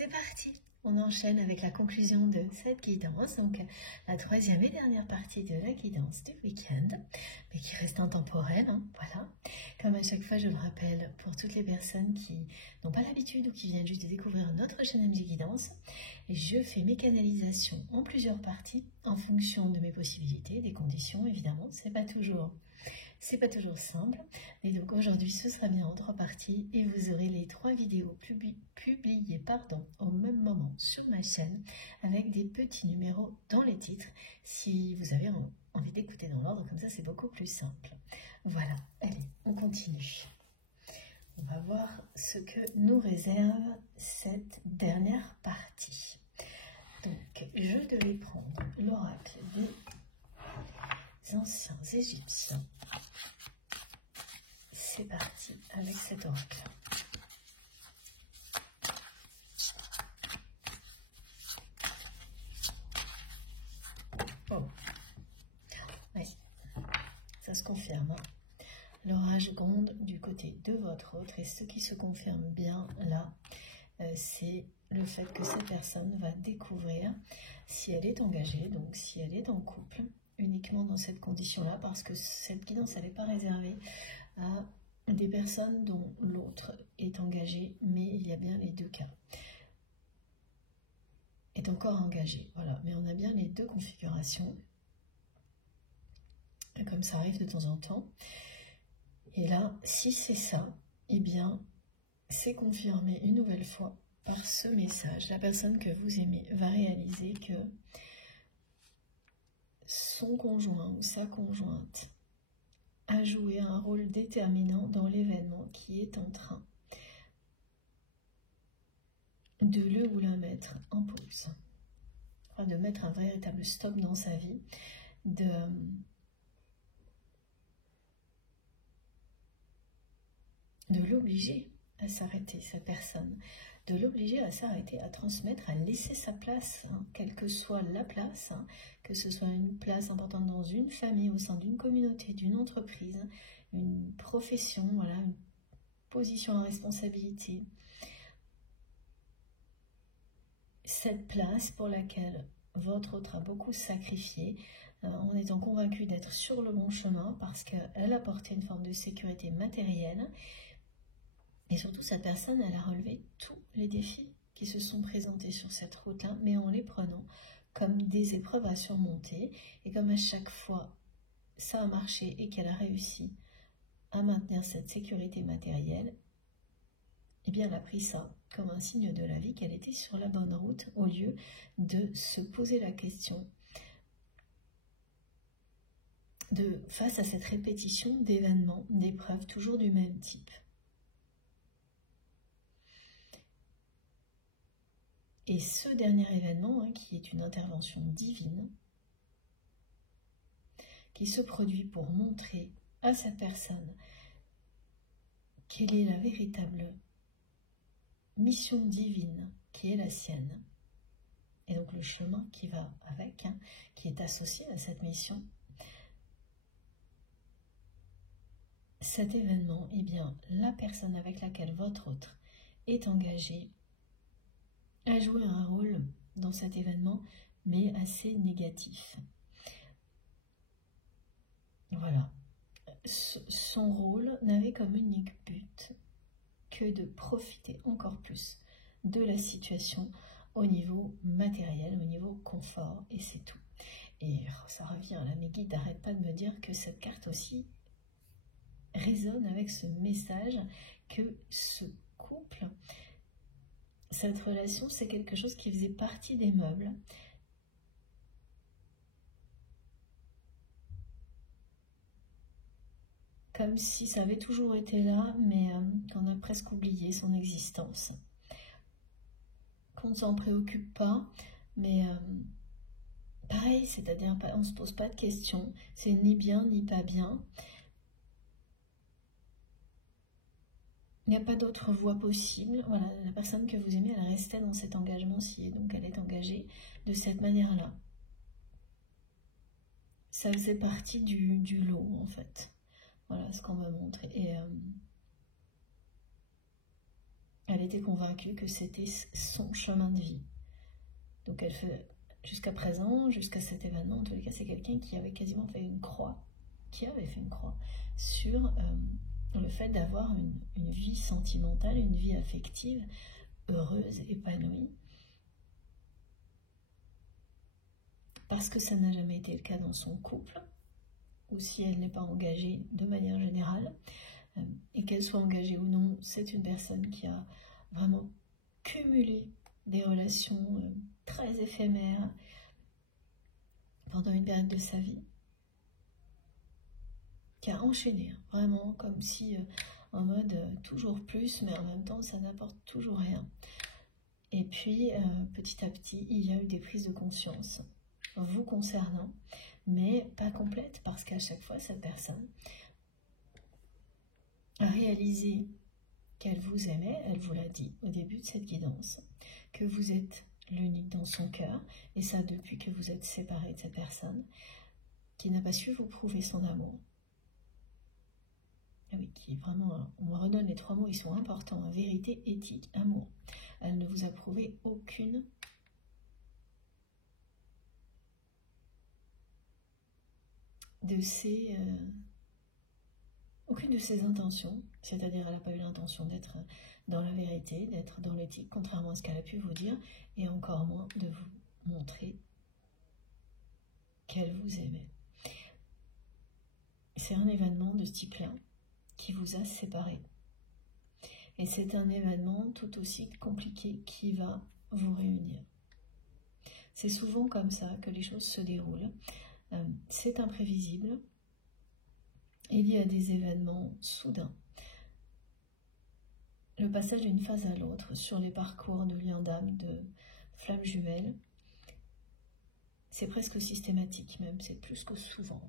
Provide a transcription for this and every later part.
C'est parti! On enchaîne avec la conclusion de cette guidance, donc la troisième et dernière partie de la guidance du week-end, mais qui reste intemporelle, hein, voilà. Comme à chaque fois, je le rappelle, pour toutes les personnes qui n'ont pas l'habitude ou qui viennent juste de découvrir notre chaîne MG Guidance, je fais mes canalisations en plusieurs parties, en fonction de mes possibilités, des conditions, évidemment, c'est pas toujours simple, et donc aujourd'hui ce sera bien en 3 parties et vous aurez les 3 vidéos publiées au même moment sur ma chaîne avec des petits numéros dans les titres si vous avez envie d'écouter dans l'ordre, comme ça c'est beaucoup plus simple. Voilà, allez, on continue. On va voir ce que nous réserve cette dernière partie. Donc je devais prendre l'oracle des anciens Égyptiens. C'est parti avec cet oracle. Oh, oui, ça se confirme. Hein. L'orage gronde du côté de votre autre et ce qui se confirme bien là, c'est le fait que cette personne va découvrir si elle est engagée, donc si elle est en couple, uniquement dans cette condition-là, parce que cette guidance, elle n'est pas réservée à des personnes dont l'autre est engagé, mais il y a bien les deux cas. Est encore engagé, voilà. Mais on a bien les deux configurations, comme ça arrive de temps en temps. Et là, si c'est ça, eh bien, c'est confirmé une nouvelle fois par ce message. La personne que vous aimez va réaliser que son conjoint ou sa conjointe a joué un rôle déterminant dans l'événement qui est en train de le ou la mettre en pause. Enfin, de mettre un véritable stop dans sa vie, de l'obliger à s'arrêter, sa personne, de l'obliger à s'arrêter, à transmettre, à laisser sa place, hein, quelle que soit la place, hein, que ce soit une place importante dans une famille, au sein d'une communauté, d'une entreprise, une profession, voilà, une position à responsabilité. Cette place pour laquelle votre autre a beaucoup sacrifié, en étant convaincu d'être sur le bon chemin parce qu'elle apportait une forme de sécurité matérielle. Et surtout, cette personne, elle a relevé tous les défis qui se sont présentés sur cette route-là, mais en les prenant comme des épreuves à surmonter. Et comme à chaque fois, ça a marché et qu'elle a réussi à maintenir cette sécurité matérielle, eh bien, elle a pris ça comme un signe de la vie qu'elle était sur la bonne route au lieu de se poser la question de, face à cette répétition d'événements, d'épreuves toujours du même type. Et ce dernier événement, hein, qui est une intervention divine, qui se produit pour montrer à cette personne quelle est la véritable mission divine qui est la sienne, et donc le chemin qui va avec, hein, qui est associé à cette mission. Cet événement, eh bien, la personne avec laquelle votre autre est engagée a joué un rôle dans cet événement, mais assez négatif. Voilà. Son rôle n'avait comme unique but que de profiter encore plus de la situation au niveau matériel, au niveau confort, et c'est tout. Et ça revient, là, mes guides n'arrêtent pas de me dire que cette carte aussi résonne avec ce message que ce couple, cette relation, c'est quelque chose qui faisait partie des meubles. Comme si ça avait toujours été là, mais qu'on a presque oublié son existence. Qu'on ne s'en préoccupe pas, mais pareil, c'est-à-dire on ne se pose pas de questions, c'est ni bien ni pas bien. Il n'y a pas d'autre voie possible. Voilà, la personne que vous aimez, elle restait dans cet engagement-ci, et donc elle est engagée de cette manière-là. Ça faisait partie du lot, en fait. Voilà ce qu'on me montre. Et Elle était convaincue que c'était son chemin de vie. Donc elle fait, jusqu'à présent, jusqu'à cet événement, en tous les cas, c'est quelqu'un qui avait quasiment fait une croix, sur le fait d'avoir une vie sentimentale, une vie affective, heureuse, épanouie. Parce que ça n'a jamais été le cas dans son couple, ou si elle n'est pas engagée de manière générale, et qu'elle soit engagée ou non, c'est une personne qui a vraiment cumulé des relations très éphémères pendant une période de sa vie, qui a enchaîné, vraiment comme si en mode toujours plus, mais en même temps ça n'apporte toujours rien. Et puis petit à petit, il y a eu des prises de conscience vous concernant, mais pas complètes, parce qu'à chaque fois cette personne a réalisé qu'elle vous aimait, elle vous l'a dit au début de cette guidance, que vous êtes l'unique dans son cœur, et ça depuis que vous êtes séparé de cette personne, qui n'a pas su vous prouver son amour. Ah oui, qui vraiment, on me redonne les 3 mots, ils sont importants, hein, vérité, éthique, amour. Elle ne vous a prouvé aucune de ses intentions, c'est-à-dire elle n'a pas eu l'intention d'être dans la vérité, d'être dans l'éthique, contrairement à ce qu'elle a pu vous dire, et encore moins de vous montrer qu'elle vous aimait. C'est un événement de ce type-là qui vous a séparés. Et c'est un événement tout aussi compliqué qui va vous réunir. C'est souvent comme ça que les choses se déroulent. C'est imprévisible. Il y a des événements soudains. Le passage d'une phase à l'autre sur les parcours de lien d'âme, de flammes jumelles, c'est presque systématique même, c'est plus que souvent.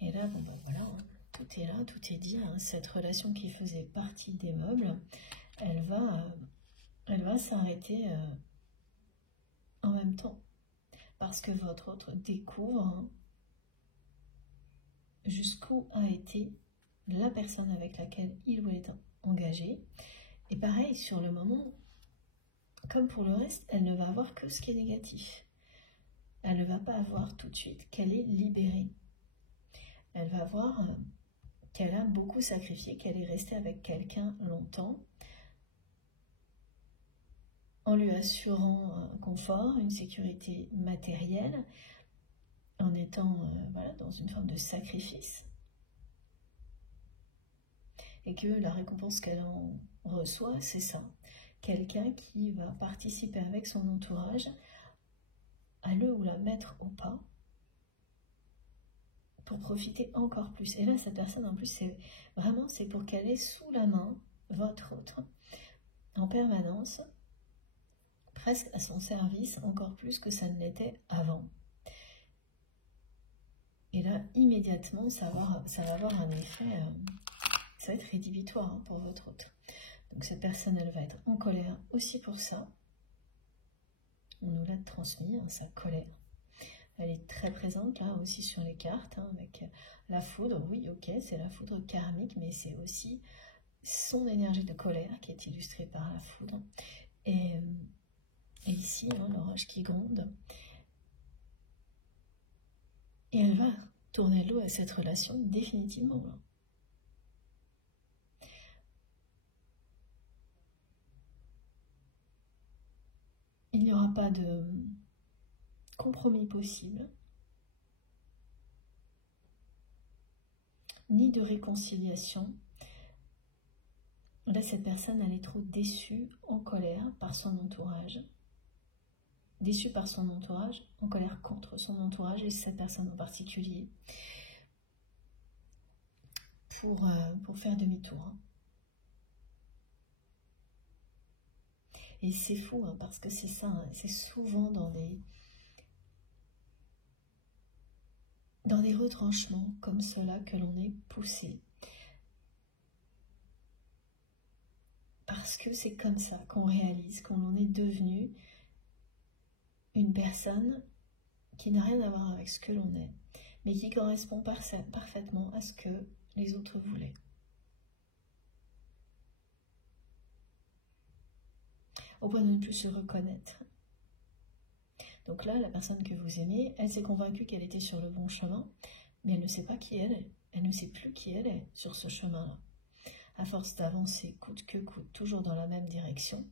Et là, bon ben voilà, hein, tout est là, tout est dit. Hein, cette relation qui faisait partie des meubles, elle va s'arrêter en même temps. Parce que votre autre découvre jusqu'où a été la personne avec laquelle il ou elle est engagé. Et pareil, sur le moment, comme pour le reste, elle ne va avoir que ce qui est négatif. Elle ne va pas avoir tout de suite qu'elle est libérée. Elle va voir qu'elle a beaucoup sacrifié, qu'elle est restée avec quelqu'un longtemps, en lui assurant un confort, une sécurité matérielle, en étant voilà, dans une forme de sacrifice. Et que la récompense qu'elle en reçoit, c'est ça. Quelqu'un qui va participer avec son entourage à le ou la mettre au pas pour profiter encore plus. Et là, cette personne, en plus, c'est pour qu'elle ait sous la main votre autre, en permanence, presque à son service, encore plus que ça ne l'était avant. Et là, immédiatement, ça va avoir un effet, ça va être rédhibitoire pour votre autre. Donc cette personne, elle va être en colère aussi pour ça. On nous l'a transmis, sa colère. Elle est très présente là aussi sur les cartes, avec la foudre. Oui, ok, c'est la foudre karmique, mais c'est aussi son énergie de colère qui est illustrée par la foudre. Et ici, l'orage qui gronde. Et elle va tourner le dos à cette relation définitivement. Là. Il n'y aura pas de compromis possible, ni de réconciliation. Là, cette personne, elle est trop déçue, en colère par son entourage. Déçue par son entourage, en colère contre son entourage et cette personne en particulier, pour faire demi-tour. Et c'est fou, parce que c'est ça, c'est souvent dans des retranchements comme cela que l'on est poussé. Parce que c'est comme ça qu'on réalise qu'on est devenu une personne qui n'a rien à voir avec ce que l'on est, mais qui correspond parfaitement à ce que les autres voulaient. au point de ne plus se reconnaître. Donc là, la personne que vous aimez, elle s'est convaincue qu'elle était sur le bon chemin, mais elle ne sait pas qui elle est. Elle ne sait plus qui elle est sur ce chemin-là. À force d'avancer coûte que coûte, toujours dans la même direction,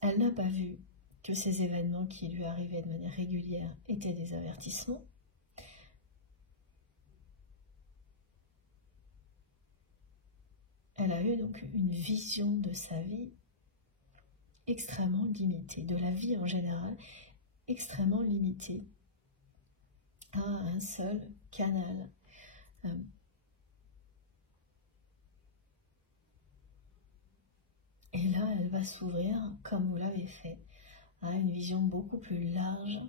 elle n'a pas vu que ces événements qui lui arrivaient de manière régulière étaient des avertissements. Elle a eu donc une vision de sa vie extrêmement limitée, de la vie en général, extrêmement limitée à un seul canal. Et là, elle va s'ouvrir, comme vous l'avez fait, à une vision beaucoup plus large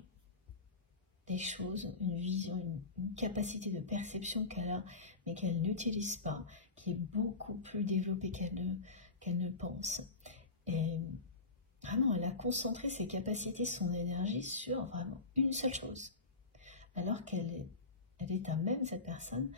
des choses, une vision, une capacité de perception qu'elle a, mais qu'elle n'utilise pas, qui est beaucoup plus développée qu'elle ne pense. Et vraiment, elle a concentré ses capacités, son énergie sur vraiment une seule chose. Alors qu'elle est à même, cette personne,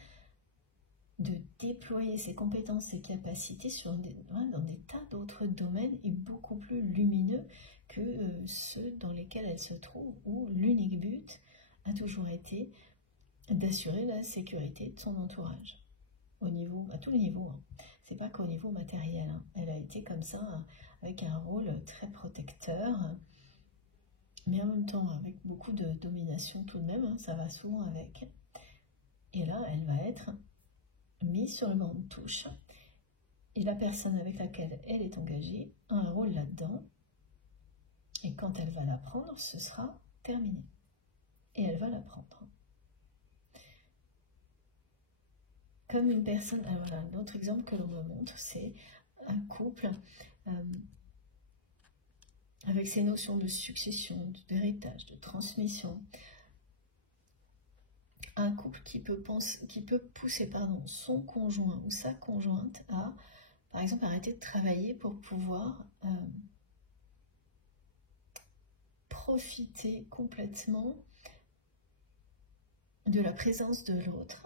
de déployer ses compétences, ses capacités dans des tas d'autres domaines et beaucoup plus lumineux que ceux dans lesquels elle se trouve, où l'unique but a toujours été d'assurer la sécurité de son entourage, à tous les niveaux. C'est pas qu'au niveau matériel. Elle a été comme ça, avec un rôle très protecteur, mais en même temps avec beaucoup de domination tout de même, ça va souvent avec. Et là, elle va être mise sur le banc de touche, et la personne avec laquelle elle est engagée a un rôle là-dedans, et quand elle va l'apprendre, ce sera terminé. Et elle va l'apprendre. Comme une personne, voilà, un autre exemple que l'on me montre, c'est un couple avec ces notions de succession, d'héritage, de transmission. Un couple qui peut pousser son conjoint ou sa conjointe à, par exemple, arrêter de travailler pour pouvoir profiter complètement de la présence de l'autre.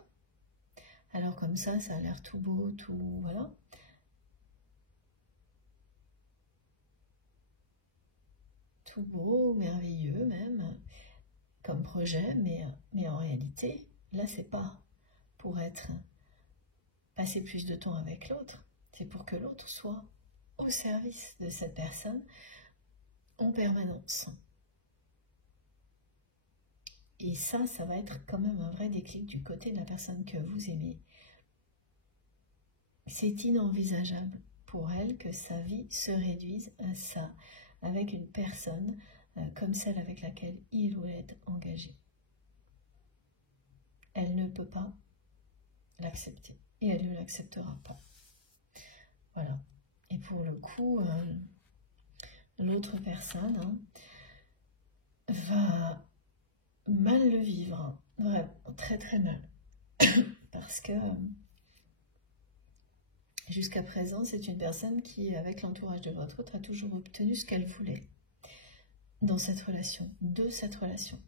Alors comme ça a l'air tout beau, tout... voilà. Tout beau, merveilleux même, comme projet, mais en réalité, là, c'est pas pour passer plus de temps avec l'autre, c'est pour que l'autre soit au service de cette personne en permanence. Et ça va être quand même un vrai déclic du côté de la personne que vous aimez. C'est inenvisageable pour elle que sa vie se réduise à ça, avec une personne comme celle avec laquelle il ou elle est engagé. Elle ne peut pas l'accepter et elle ne l'acceptera pas. Voilà. Et pour le coup, l'autre personne va mal le vivre, vraiment très très mal, parce que jusqu'à présent, c'est une personne qui, avec l'entourage de votre autre, a toujours obtenu ce qu'elle voulait dans cette relation, de cette relation.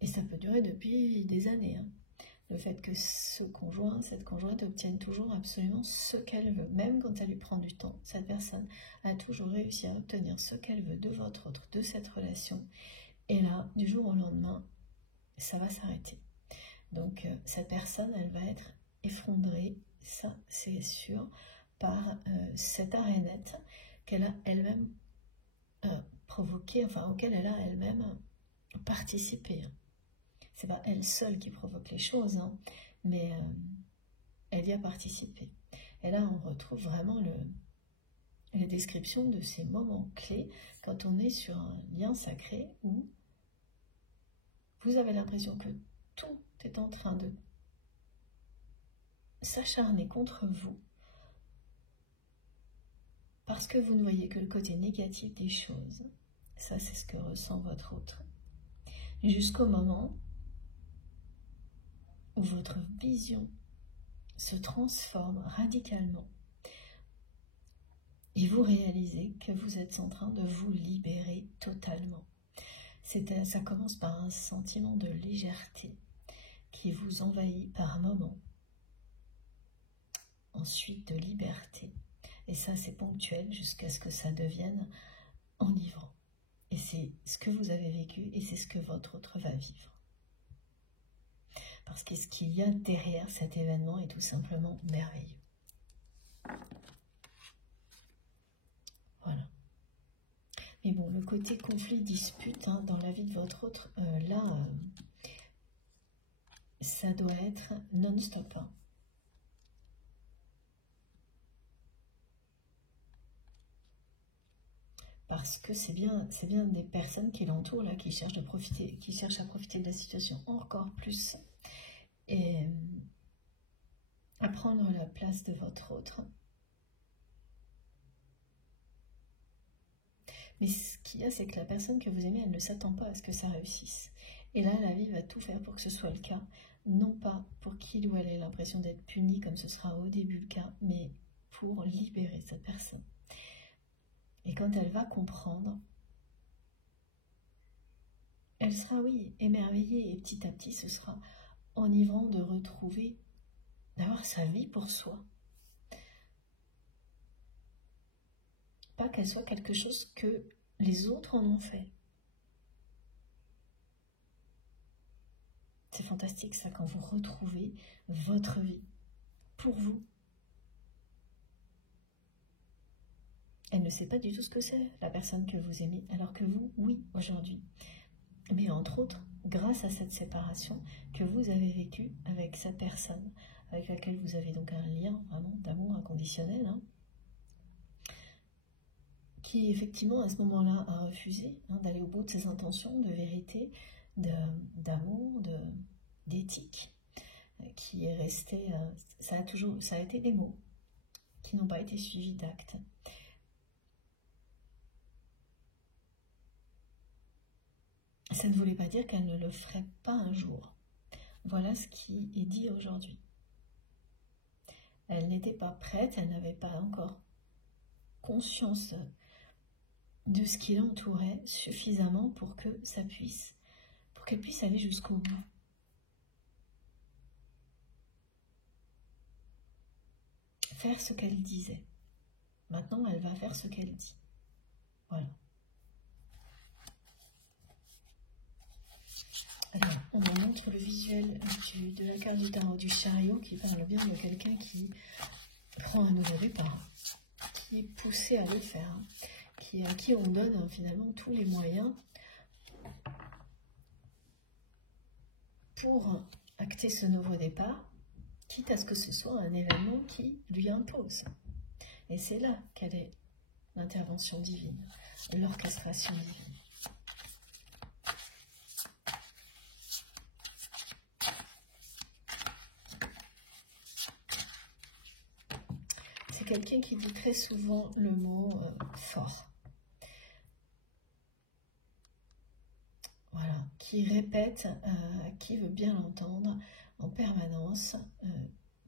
Et ça peut durer depuis des années. Le fait que ce conjoint, cette conjointe obtienne toujours absolument ce qu'elle veut, même quand elle lui prend du temps. Cette personne a toujours réussi à obtenir ce qu'elle veut de votre autre, de cette relation. Et là, du jour au lendemain, ça va s'arrêter. Donc, cette personne, elle va être effondrée, ça c'est sûr, par cette arénette qu'elle a elle-même provoquée, enfin auquel elle a elle-même participé. C'est pas elle seule qui provoque les choses, mais elle y a participé. Et là, on retrouve vraiment les descriptions de ces moments clés quand on est sur un lien sacré où vous avez l'impression que tout est en train de s'acharner contre vous parce que vous ne voyez que le côté négatif des choses. Ça, c'est ce que ressent votre autre. Jusqu'au moment où votre vision se transforme radicalement et vous réalisez que vous êtes en train de vous libérer totalement. Ça commence par un sentiment de légèreté qui vous envahit par moments. ensuite de liberté. Et ça, c'est ponctuel jusqu'à ce que ça devienne enivrant. Et c'est ce que vous avez vécu et c'est ce que votre autre va vivre. Parce que ce qu'il y a derrière cet événement est tout simplement merveilleux. Voilà. Mais bon, le côté conflit, dispute hein, dans la vie de votre autre, ça doit être non-stop. Hein. Parce que c'est bien des personnes qui l'entourent là, qui cherchent à profiter de la situation encore plus et à prendre la place de votre autre. Mais ce qu'il y a, c'est que la personne que vous aimez, elle ne s'attend pas à ce que ça réussisse. Et là, la vie va tout faire pour que ce soit le cas. Non pas pour qu'il ou elle ait l'impression d'être puni, comme ce sera au début le cas, mais pour libérer cette personne. Et quand elle va comprendre, elle sera, oui, émerveillée. Et petit à petit, ce sera enivrant de retrouver, d'avoir sa vie pour soi. Pas qu'elle soit quelque chose que les autres en ont fait. C'est fantastique ça, quand vous retrouvez votre vie pour vous. Elle ne sait pas du tout ce que c'est, la personne que vous aimez, alors que vous, oui, aujourd'hui. Mais entre autres, grâce à cette séparation que vous avez vécue avec cette personne, avec laquelle vous avez donc un lien vraiment d'amour inconditionnel, hein, qui effectivement à ce moment-là a refusé d'aller au bout de ses intentions de vérité, d'amour, d'éthique, qui est resté, ça a été des mots qui n'ont pas été suivis d'actes. Ça ne voulait pas dire qu'elle ne le ferait pas un jour. Voilà ce qui est dit aujourd'hui. Elle n'était pas prête, elle n'avait pas encore conscience de ce qui l'entourait suffisamment pour que ça puisse, pour qu'elle puisse aller jusqu'au bout. Faire ce qu'elle disait. Maintenant, elle va faire ce qu'elle dit. Voilà. Alors, on me montre le visuel de la carte du tarot du chariot qui parle bien de quelqu'un qui prend un nouveau départ, qui est poussé à le faire, à qui on donne finalement tous les moyens pour acter ce nouveau départ, quitte à ce que ce soit un événement qui lui impose. Et c'est là qu'elle est l'intervention divine, l'orchestration divine. C'est quelqu'un qui dit très souvent le mot fort. Voilà, qui répète, qui veut bien l'entendre en permanence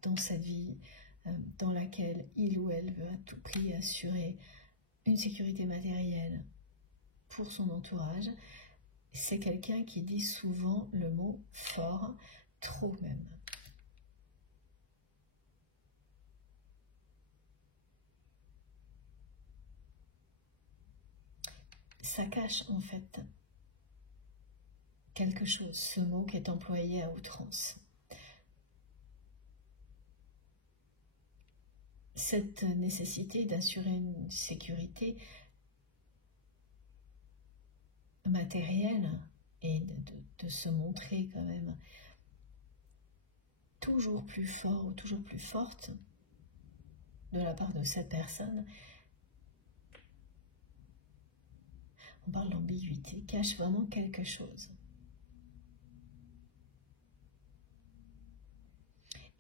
dans cette vie dans laquelle il ou elle veut à tout prix assurer une sécurité matérielle pour son entourage. C'est quelqu'un qui dit souvent le mot fort, trop même. Ça cache en fait quelque chose, ce mot qui est employé à outrance. Cette nécessité d'assurer une sécurité matérielle et de se montrer quand même toujours plus fort ou toujours plus forte de la part de cette personne, on parle d'ambiguïté, cache vraiment quelque chose.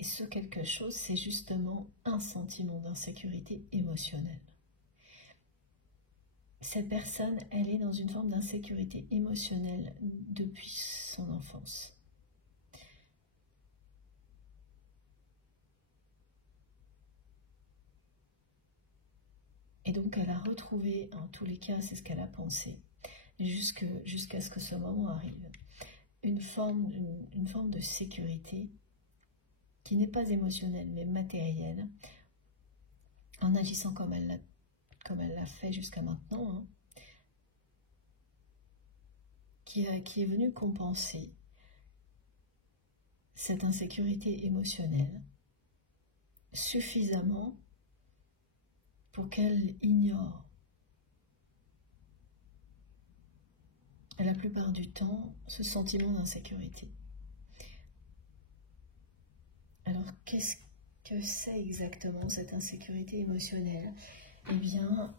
Et ce quelque chose, c'est justement un sentiment d'insécurité émotionnelle. Cette personne, elle est dans une forme d'insécurité émotionnelle depuis son enfance. Et donc elle a retrouvé, en tous les cas, c'est ce qu'elle a pensé, jusqu'à ce que ce moment arrive, une forme de sécurité qui n'est pas émotionnelle mais matérielle, en agissant comme elle l'a fait jusqu'à maintenant, hein, qui est venue compenser cette insécurité émotionnelle suffisamment pour qu'elle ignore la plupart du temps ce sentiment d'insécurité. Alors qu'est-ce que c'est exactement cette insécurité émotionnelle? Eh bien,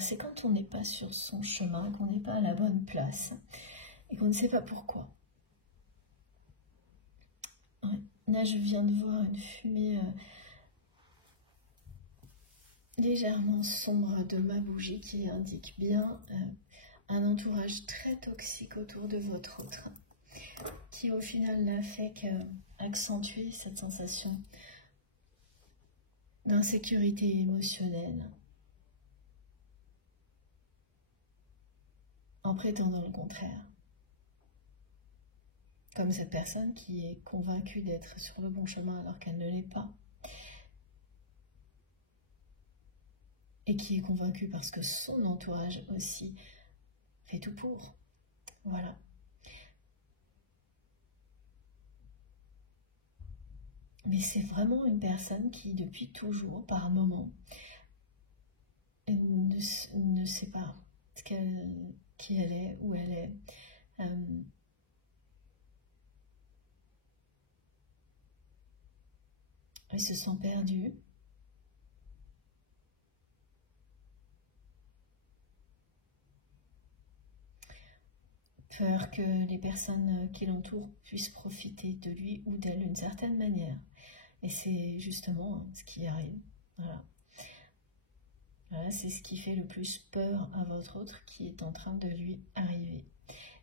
c'est quand on n'est pas sur son chemin, qu'on n'est pas à la bonne place et qu'on ne sait pas pourquoi. Ouais. Là, je viens de voir une fumée légèrement sombre de ma bougie qui indique bien un entourage très toxique autour de votre autre, qui au final n'a fait qu'accentuer cette sensation d'insécurité émotionnelle en prétendant le contraire. Comme cette personne qui est convaincue d'être sur le bon chemin alors qu'elle ne l'est pas. Et qui est convaincue parce que son entourage aussi fait tout pour. Voilà. Mais c'est vraiment une personne qui, depuis toujours, par moment, ne sait pas qui elle est, où elle est. Elle se sent perdue. Peur que les personnes qui l'entourent puissent profiter de lui ou d'elle d'une certaine manière. Et c'est justement ce qui arrive. Voilà. Voilà, c'est ce qui fait le plus peur à votre autre qui est en train de lui arriver.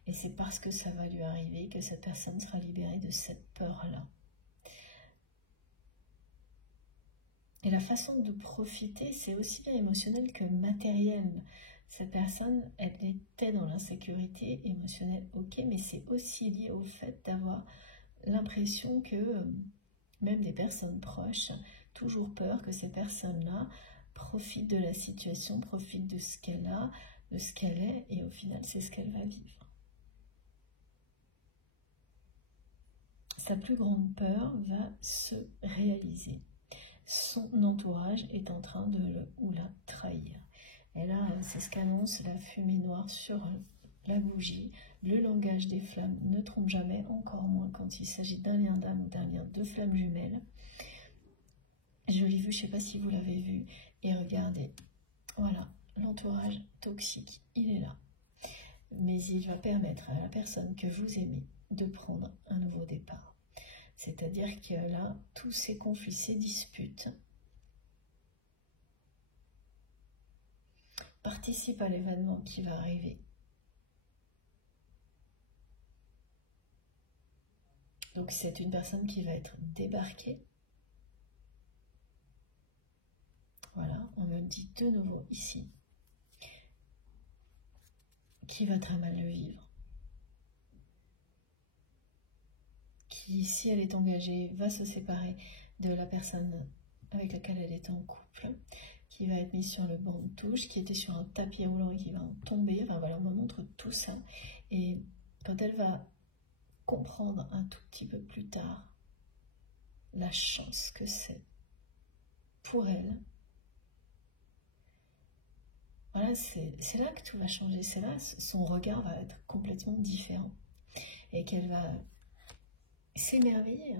Et c'est parce que ça va lui arriver que cette personne sera libérée de cette peur-là. Et la façon de profiter, c'est aussi bien émotionnel que matériel. Cette personne, elle était dans l'insécurité émotionnelle, ok, mais c'est aussi lié au fait d'avoir l'impression que même des personnes proches, toujours peur que ces personnes-là profitent de la situation, profitent de ce qu'elle a, de ce qu'elle est, et au final, c'est ce qu'elle va vivre. Sa plus grande peur va se réaliser. Son entourage est en train de le ou la trahir. Et là, c'est ce qu'annonce la fumée noire sur la bougie. Le langage des flammes ne trompe jamais, encore moins quand il s'agit d'un lien d'âme ou d'un lien de flammes jumelles. Je l'ai vu, je ne sais pas si vous l'avez vu. Et regardez, voilà, l'entourage toxique, il est là. Mais il va permettre à la personne que vous aimez de prendre un nouveau départ. C'est-à-dire que là, tous ces conflits, ces disputes participent à l'événement qui va arriver. Donc c'est une personne qui va être débarquée. Voilà, on me dit de nouveau ici. Qui va très mal le vivre. Qui, si elle est engagée, va se séparer de la personne avec laquelle elle est en couple, qui va être mise sur le banc de touche, qui était sur un tapis roulant et qui va en tomber. Enfin voilà, on me montre tout ça. Et quand elle va comprendre un tout petit peu plus tard la chance que c'est pour elle, voilà, c'est là que tout va changer. C'est là, son regard va être complètement différent. Et qu'elle va s'émerveiller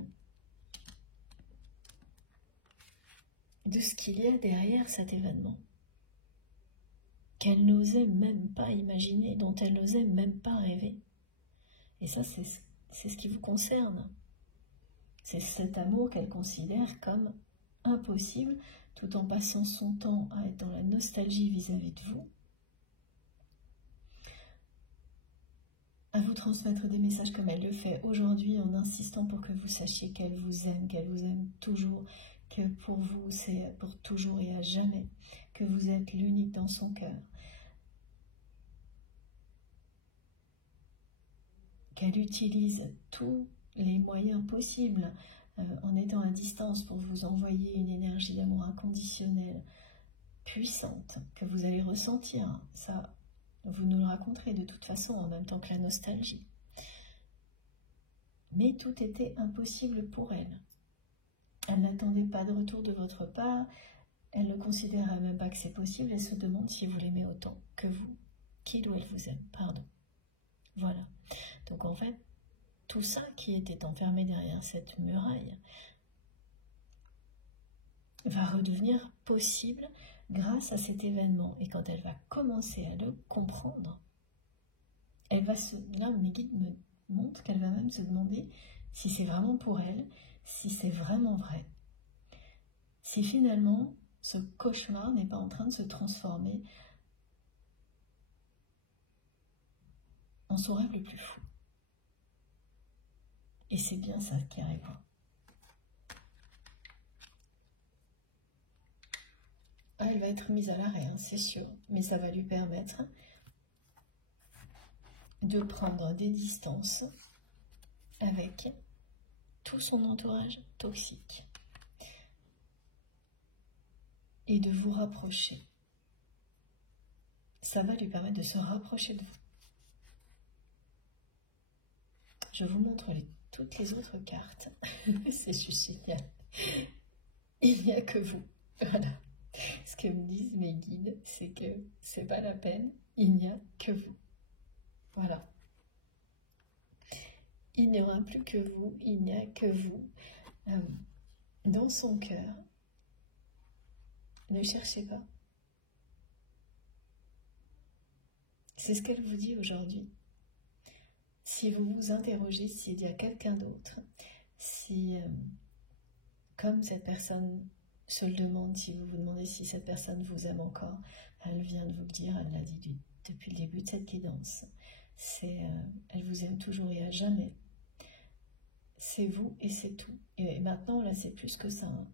de ce qu'il y a derrière cet événement. Qu'elle n'osait même pas imaginer, dont elle n'osait même pas rêver. Et ça, c'est ce qui vous concerne. C'est cet amour qu'elle considère comme impossible, tout en passant son temps à être dans la nostalgie vis-à-vis de vous, à vous transmettre des messages comme elle le fait aujourd'hui, en insistant pour que vous sachiez qu'elle vous aime toujours, que pour vous c'est pour toujours et à jamais, que vous êtes l'unique dans son cœur, qu'elle utilise tous les moyens possibles en étant à distance pour vous envoyer une énergie d'amour inconditionnel puissante que vous allez ressentir. Ça, vous nous le raconterez de toute façon en même temps que la nostalgie. Mais tout était impossible pour elle. Elle n'attendait pas de retour de votre part. Elle ne considère même pas que c'est possible. Elle se demande si vous l'aimez autant que vous. Qu'il ou elle vous aime, pardon. Voilà. Donc en fait, tout ça qui était enfermé derrière cette muraille va redevenir possible grâce à cet événement. Et quand elle va commencer à le comprendre, elle va se... Là, mes guides me montrent qu'elle va même se demander si c'est vraiment pour elle, si c'est vraiment vrai. Si finalement, ce cauchemar n'est pas en train de se transformer en son rêve le plus fou. Et c'est bien ça qui arrivera. Ah, elle va être mise à l'arrêt, hein, c'est sûr, mais ça va lui permettre de prendre des distances avec tout son entourage toxique et de vous rapprocher. Ça va lui permettre de se rapprocher de vous. Je vous montre toutes les autres cartes. C'est juste génial. Il n'y a que vous. Voilà. Ce que me disent mes guides, c'est que c'est pas la peine. Il n'y a que vous. Voilà. Il n'y aura plus que vous. Il n'y a que vous. Dans son cœur. Ne cherchez pas. C'est ce qu'elle vous dit aujourd'hui. Si vous vous interrogez s'il y a quelqu'un d'autre, si, comme cette personne se le demande, si vous vous demandez si cette personne vous aime encore, elle vient de vous le dire, elle l'a dit depuis le début de cette guidance. Elle vous aime toujours et à jamais. C'est vous et c'est tout. Et maintenant, là, c'est plus que ça. Hein.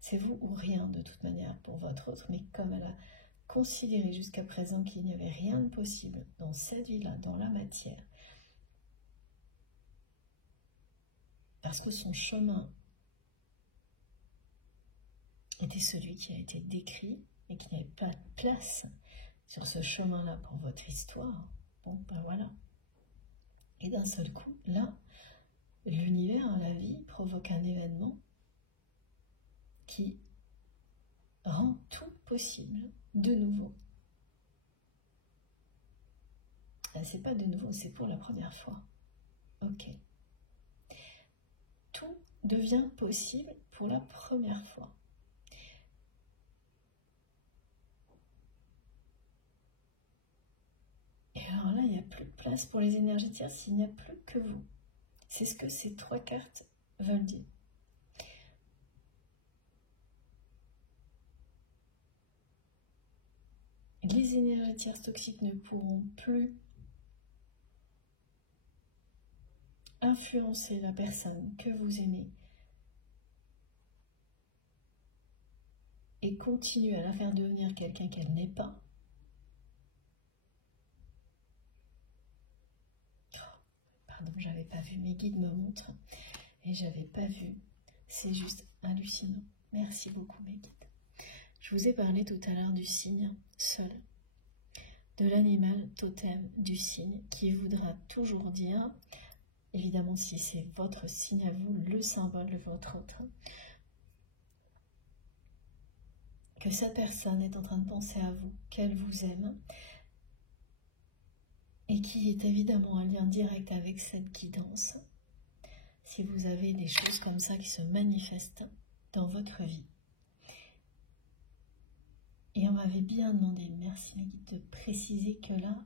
C'est vous ou rien, de toute manière, pour votre autre. Mais comme elle a considéré jusqu'à présent qu'il n'y avait rien de possible dans cette vie-là, dans la matière, parce que son chemin était celui qui a été décrit et qu'il n'y avait pas de place sur ce chemin-là pour votre histoire, bon, ben voilà. Et d'un seul coup, là, l'univers, la vie, provoque un événement qui rend tout possible de nouveau. C'est pas de nouveau, c'est pour la première fois. Ok. Tout devient possible pour la première fois. Et alors là, il n'y a plus de place pour les énergies tierces, il n'y a plus que vous. C'est ce que ces trois cartes veulent dire. Les énergies tierces toxiques ne pourront plus influencer la personne que vous aimez et continuer à la faire devenir quelqu'un qu'elle n'est pas. Pardon, j'avais pas vu, mes guides me montrent et j'avais pas vu. C'est juste hallucinant. Merci beaucoup mes guides. Je vous ai parlé tout à l'heure du signe sol, de l'animal totem du signe qui voudra toujours dire, évidemment si c'est votre signe à vous, le symbole de votre autre, que cette personne est en train de penser à vous, qu'elle vous aime, et qui est évidemment un lien direct avec cette guidance, si vous avez des choses comme ça qui se manifestent dans votre vie. Et on m'avait bien demandé, merci mes guides, de préciser que là,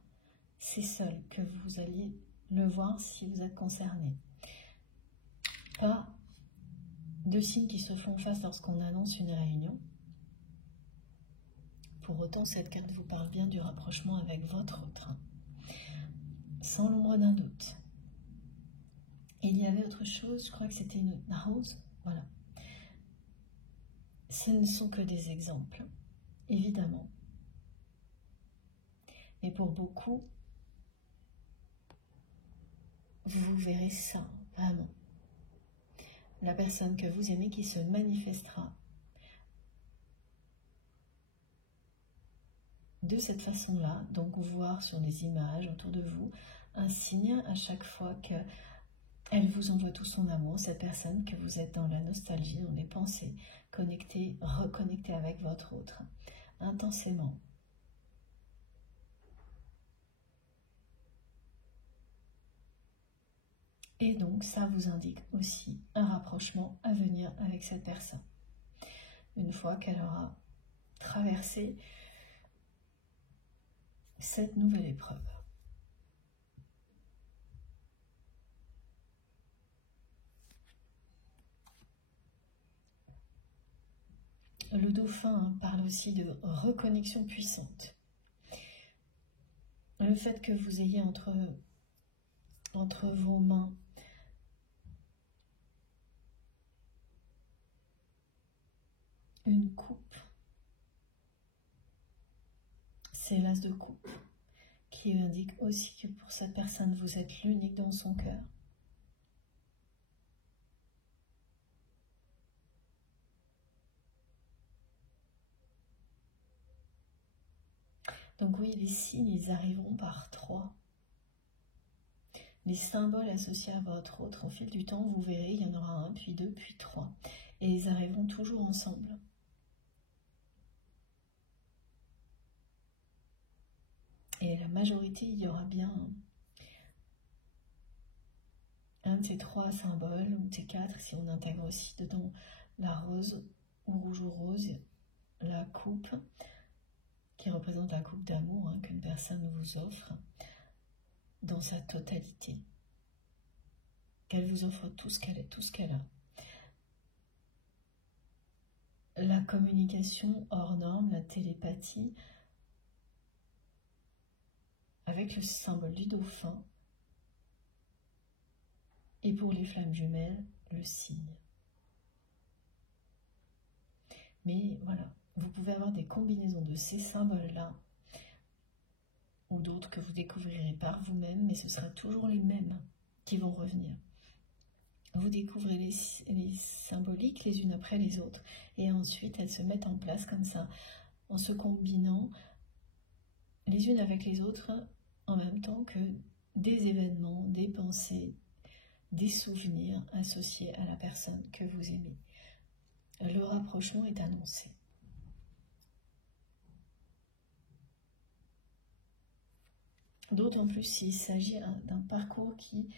c'est seul que vous alliez le voir si vous êtes concerné. Pas de signes qui se font face lorsqu'on annonce une réunion. Pour autant, cette carte vous parle bien du rapprochement avec votre autre. Sans l'ombre d'un doute. Et il y avait autre chose, je crois que c'était une rose. Voilà. Ce ne sont que des exemples, évidemment. Mais pour beaucoup, vous verrez ça, vraiment. la personne que vous aimez qui se manifestera de cette façon-là, donc voir sur des images autour de vous un signe à chaque fois qu'elle vous envoie tout son amour, cette personne, que vous êtes dans la nostalgie, dans les pensées, connectée, reconnectée avec votre autre, intensément. Et donc, ça vous indique aussi un rapprochement à venir avec cette personne. Une fois qu'elle aura traversé cette nouvelle épreuve. Le dauphin parle aussi de reconnexion puissante. Le fait que vous ayez entre vos mains une coupe, c'est l'as de coupe, qui indique aussi que pour cette personne, vous êtes l'unique dans son cœur. Donc oui, les signes, ils arriveront par 3. Les symboles associés à votre autre, au fil du temps, vous verrez, il y en aura 1, puis 2, puis 3. Et ils arriveront toujours ensemble. Et la majorité, il y aura bien un de ces 3 symboles, ou de ces 4, si on intègre aussi dedans la rose, ou rouge ou rose, la coupe, qui représente la coupe d'amour qu'une personne vous offre dans sa totalité. Qu'elle vous offre tout ce qu'elle est, tout ce qu'elle a. La communication hors norme, la télépathie, avec le symbole du dauphin, et pour les flammes jumelles, le cygne. Mais voilà, vous pouvez avoir des combinaisons de ces symboles-là, ou d'autres que vous découvrirez par vous-même, mais ce sera toujours les mêmes qui vont revenir. Vous découvrez les symboliques les unes après les autres, et ensuite elles se mettent en place comme ça, en se combinant les unes avec les autres, en même temps que des événements, des pensées, des souvenirs associés à la personne que vous aimez. Le rapprochement est annoncé. D'autant plus s'il s'agit d'un parcours qui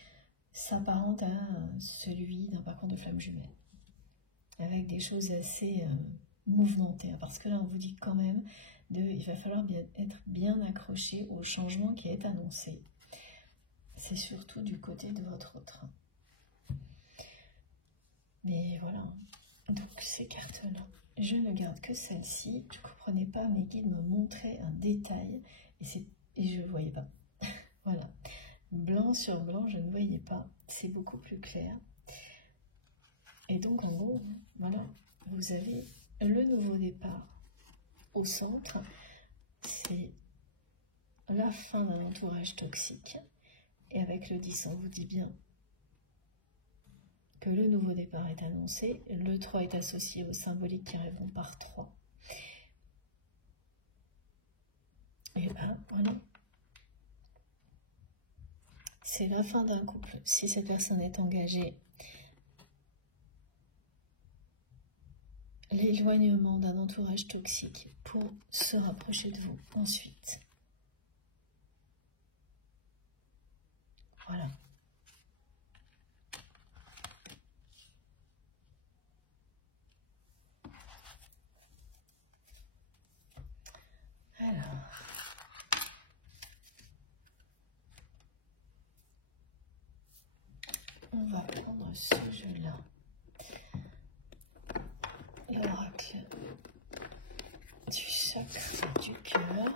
s'apparente à celui d'un parcours de flamme jumelle, avec des choses assez mouvementées, parce que là on vous dit quand même il va falloir être bien accroché au changement qui est annoncé. C'est surtout du côté de votre autre. Mais voilà, donc ces cartes-là, je ne garde que celle-ci. Je ne comprenais pas, mes guides me montraient un détail et je ne voyais pas. Voilà, blanc sur blanc, je ne voyais pas. C'est beaucoup plus clair. Et donc en gros, voilà, vous avez le nouveau départ au centre. C'est la fin d'un entourage toxique. Et avec le 10, on vous dit bien que le nouveau départ est annoncé. Le 3 est associé aux symboliques qui arriveront par 3. Et ben voilà. C'est la fin d'un couple. Si cette personne est engagée, l'éloignement d'un entourage toxique pour se rapprocher de vous ensuite. Voilà. Alors, on va prendre ce jeu-là. L'oracle du chakra du cœur.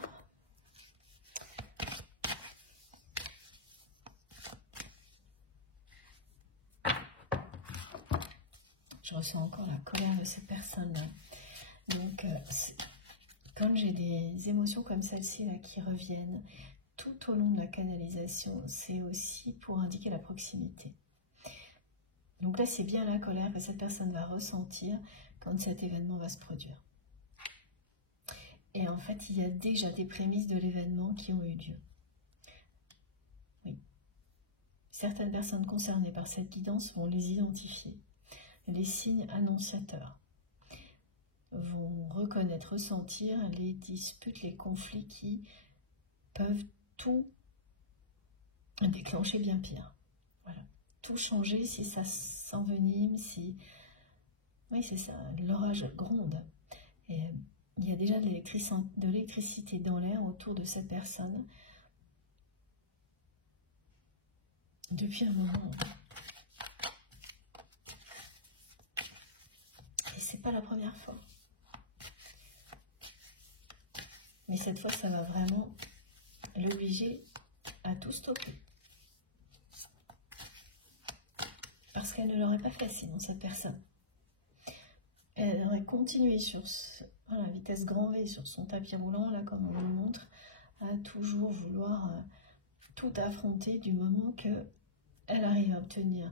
Je ressens encore la colère de cette personne-là. Donc, quand j'ai des émotions comme celle-ci là qui reviennent tout au long de la canalisation, c'est aussi pour indiquer la proximité. Donc là, c'est bien la colère que cette personne va ressentir quand cet événement va se produire. Et en fait, il y a déjà des prémices de l'événement qui ont eu lieu. Oui. Certaines personnes concernées par cette guidance vont les identifier. Les signes annonciateurs vont reconnaître, ressentir les disputes, les conflits qui peuvent tout déclencher bien pire. Voilà. Tout changer si ça s'envenime, si... Oui, c'est ça, l'orage gronde. Et il y a déjà de l'électricité dans l'air autour de cette personne depuis un moment. Et c'est pas la première fois. Mais cette fois, ça va vraiment l'obliger à tout stopper. Parce qu'elle ne l'aurait pas fait sinon, cette personne. Elle aurait continué sur voilà, vitesse grand V sur son tapis roulant, là comme on le montre, à toujours vouloir tout affronter du moment qu'elle arrive à obtenir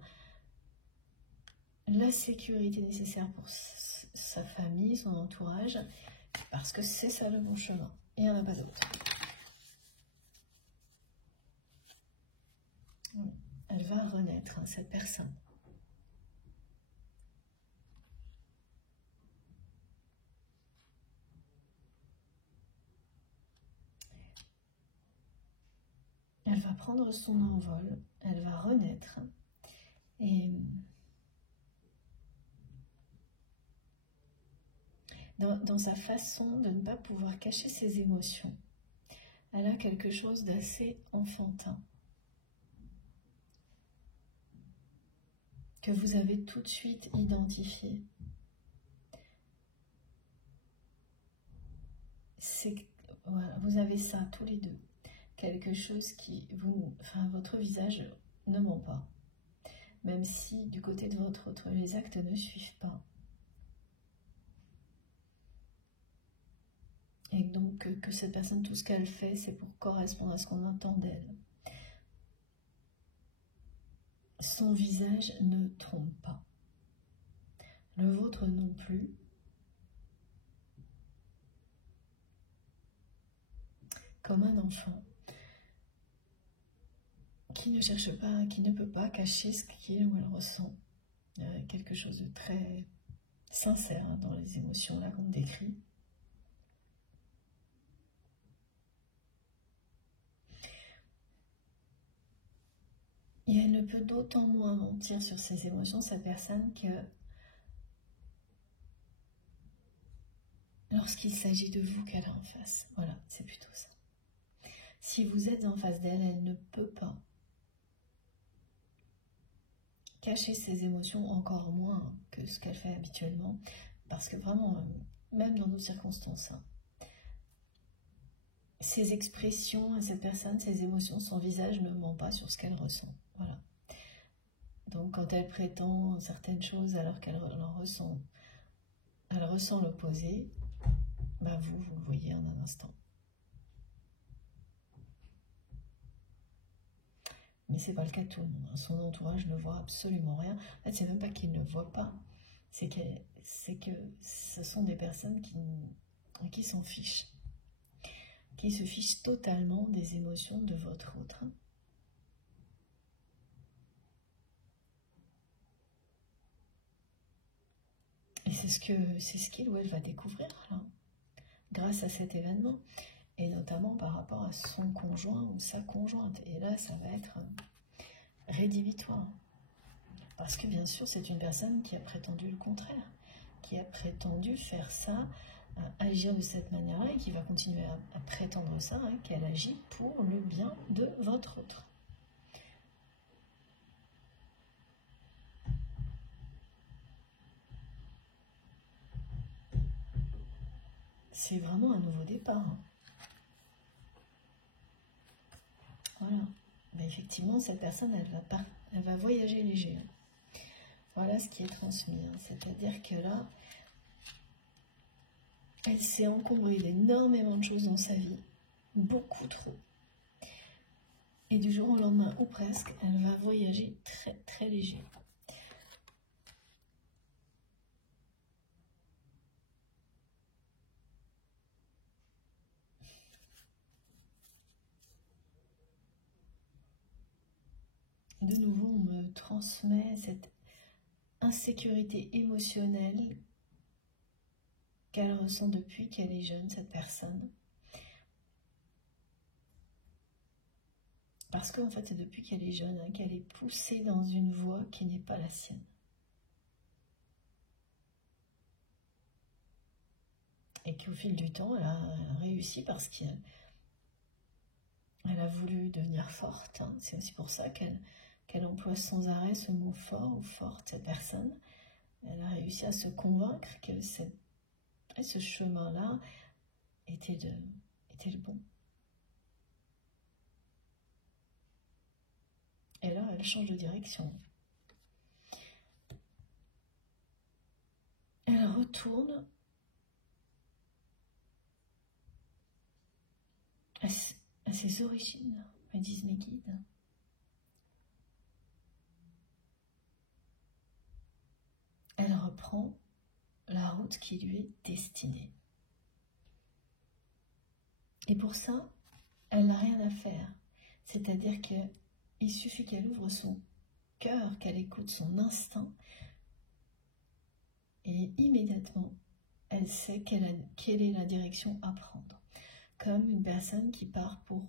la sécurité nécessaire pour sa famille, son entourage, parce que c'est ça le bon chemin, et il n'y en a pas d'autre. Elle va renaître, hein, cette personne. Elle va prendre son envol, elle va renaître, et dans sa façon de ne pas pouvoir cacher ses émotions, elle a quelque chose d'assez enfantin, que vous avez tout de suite identifié. Voilà, vous avez ça tous les deux. Quelque chose qui votre visage ne ment pas. Même si du côté de votre autre, les actes ne suivent pas. Et donc que cette personne, tout ce qu'elle fait, c'est pour correspondre à ce qu'on attend d'elle. Son visage ne trompe pas. Le vôtre non plus. Comme un enfant qui ne cherche pas, qui ne peut pas cacher ce qu'il ou elle ressent. Quelque chose de très sincère, hein, dans les émotions là qu'on décrit. Et elle ne peut d'autant moins mentir sur ses émotions, cette personne, que lorsqu'il s'agit de vous qu'elle a en face. Voilà, c'est plutôt ça. Si vous êtes en face d'elle, elle ne peut pas cacher ses émotions, encore moins que ce qu'elle fait habituellement, parce que vraiment, même dans nos circonstances, hein, ses expressions à cette personne, ses émotions, son visage ne ment pas sur ce qu'elle ressent. Voilà. Donc quand elle prétend certaines choses alors qu'elle ressent l'opposé, bah vous le voyez en un instant. Mais c'est pas le cas de tout le monde. Son entourage ne voit absolument rien. En fait, c'est même pas qu'il ne voit pas, c'est que ce sont des personnes qui s'en fichent, qui se fichent totalement des émotions de votre autre. Et c'est ce qu'il ou elle va découvrir là, grâce à cet événement, et notamment par rapport à son conjoint ou sa conjointe. Et là, ça va être rédhibitoire. Parce que bien sûr, c'est une personne qui a prétendu le contraire, qui a prétendu faire ça, agir de cette manière-là, et qui va continuer à prétendre ça, hein, qu'elle agit pour le bien de votre autre. C'est vraiment un nouveau départ. Hein. Voilà. Mais effectivement, cette personne, elle va voyager léger. Voilà ce qui est transmis. Hein. C'est-à-dire que là, elle s'est encombrée d'énormément de choses dans sa vie. Beaucoup trop. Et du jour au lendemain, ou presque, elle va voyager très très léger. de nouveau, on me transmet cette insécurité émotionnelle qu'elle ressent depuis qu'elle est jeune, cette personne. Parce qu'en fait, c'est depuis qu'elle est jeune qu'elle est poussée dans une voie qui n'est pas la sienne. Et qu'au fil du temps, elle a réussi parce qu'elle a voulu devenir forte. Hein. C'est aussi pour ça qu'elle emploie sans arrêt ce mot fort ou forte, cette personne. Elle a réussi à se convaincre que ce chemin-là était le bon. Et là, elle change de direction. Elle retourne à ses origines, me disent mes guides. Elle reprend la route qui lui est destinée. Et pour ça, elle n'a rien à faire. C'est-à-dire qu'il suffit qu'elle ouvre son cœur, qu'elle écoute son instinct, et immédiatement, elle sait quelle est la direction à prendre. Comme une personne qui part pour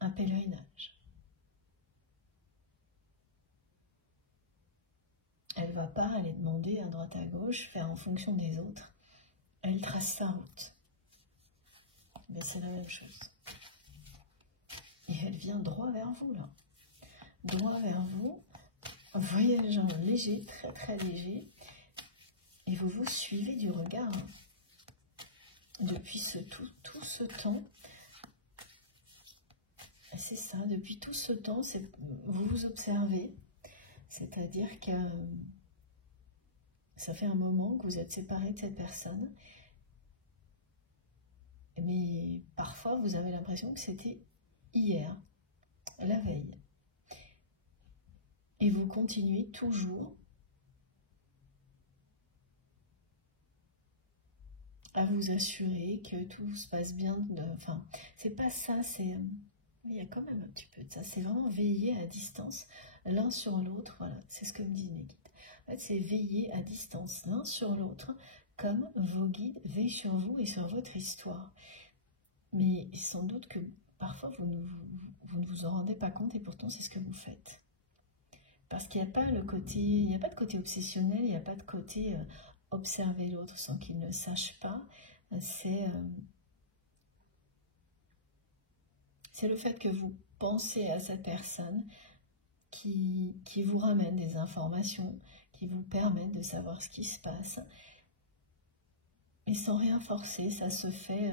un pèlerinage. Elle ne va pas aller demander à droite à gauche, faire en fonction des autres. Elle trace sa route. Mais c'est la même chose. Et elle vient droit vers vous, là. Droit vers vous, voyageant léger, très très léger. Et vous vous suivez du regard. Depuis tout ce temps, c'est ça, depuis tout ce temps, vous vous observez. C'est-à-dire que ça fait un moment que vous êtes séparés de cette personne. Mais parfois, vous avez l'impression que c'était hier, la veille. Et vous continuez toujours à vous assurer que tout se passe bien. Enfin, c'est pas ça, c'est... Il y a quand même un petit peu de ça. C'est vraiment veiller à distance l'un sur l'autre. Voilà, c'est ce que me disent mes guides. En fait, c'est veiller à distance l'un sur l'autre, comme vos guides veillent sur vous et sur votre histoire. Mais sans doute que parfois vous ne vous en rendez pas compte et pourtant c'est ce que vous faites. Parce qu'il n'y a pas de côté obsessionnel, il n'y a pas de côté observer l'autre sans qu'il ne sache pas. C'est le fait que vous pensez à cette personne qui vous ramène des informations, qui vous permettent de savoir ce qui se passe. Et sans rien forcer, ça se fait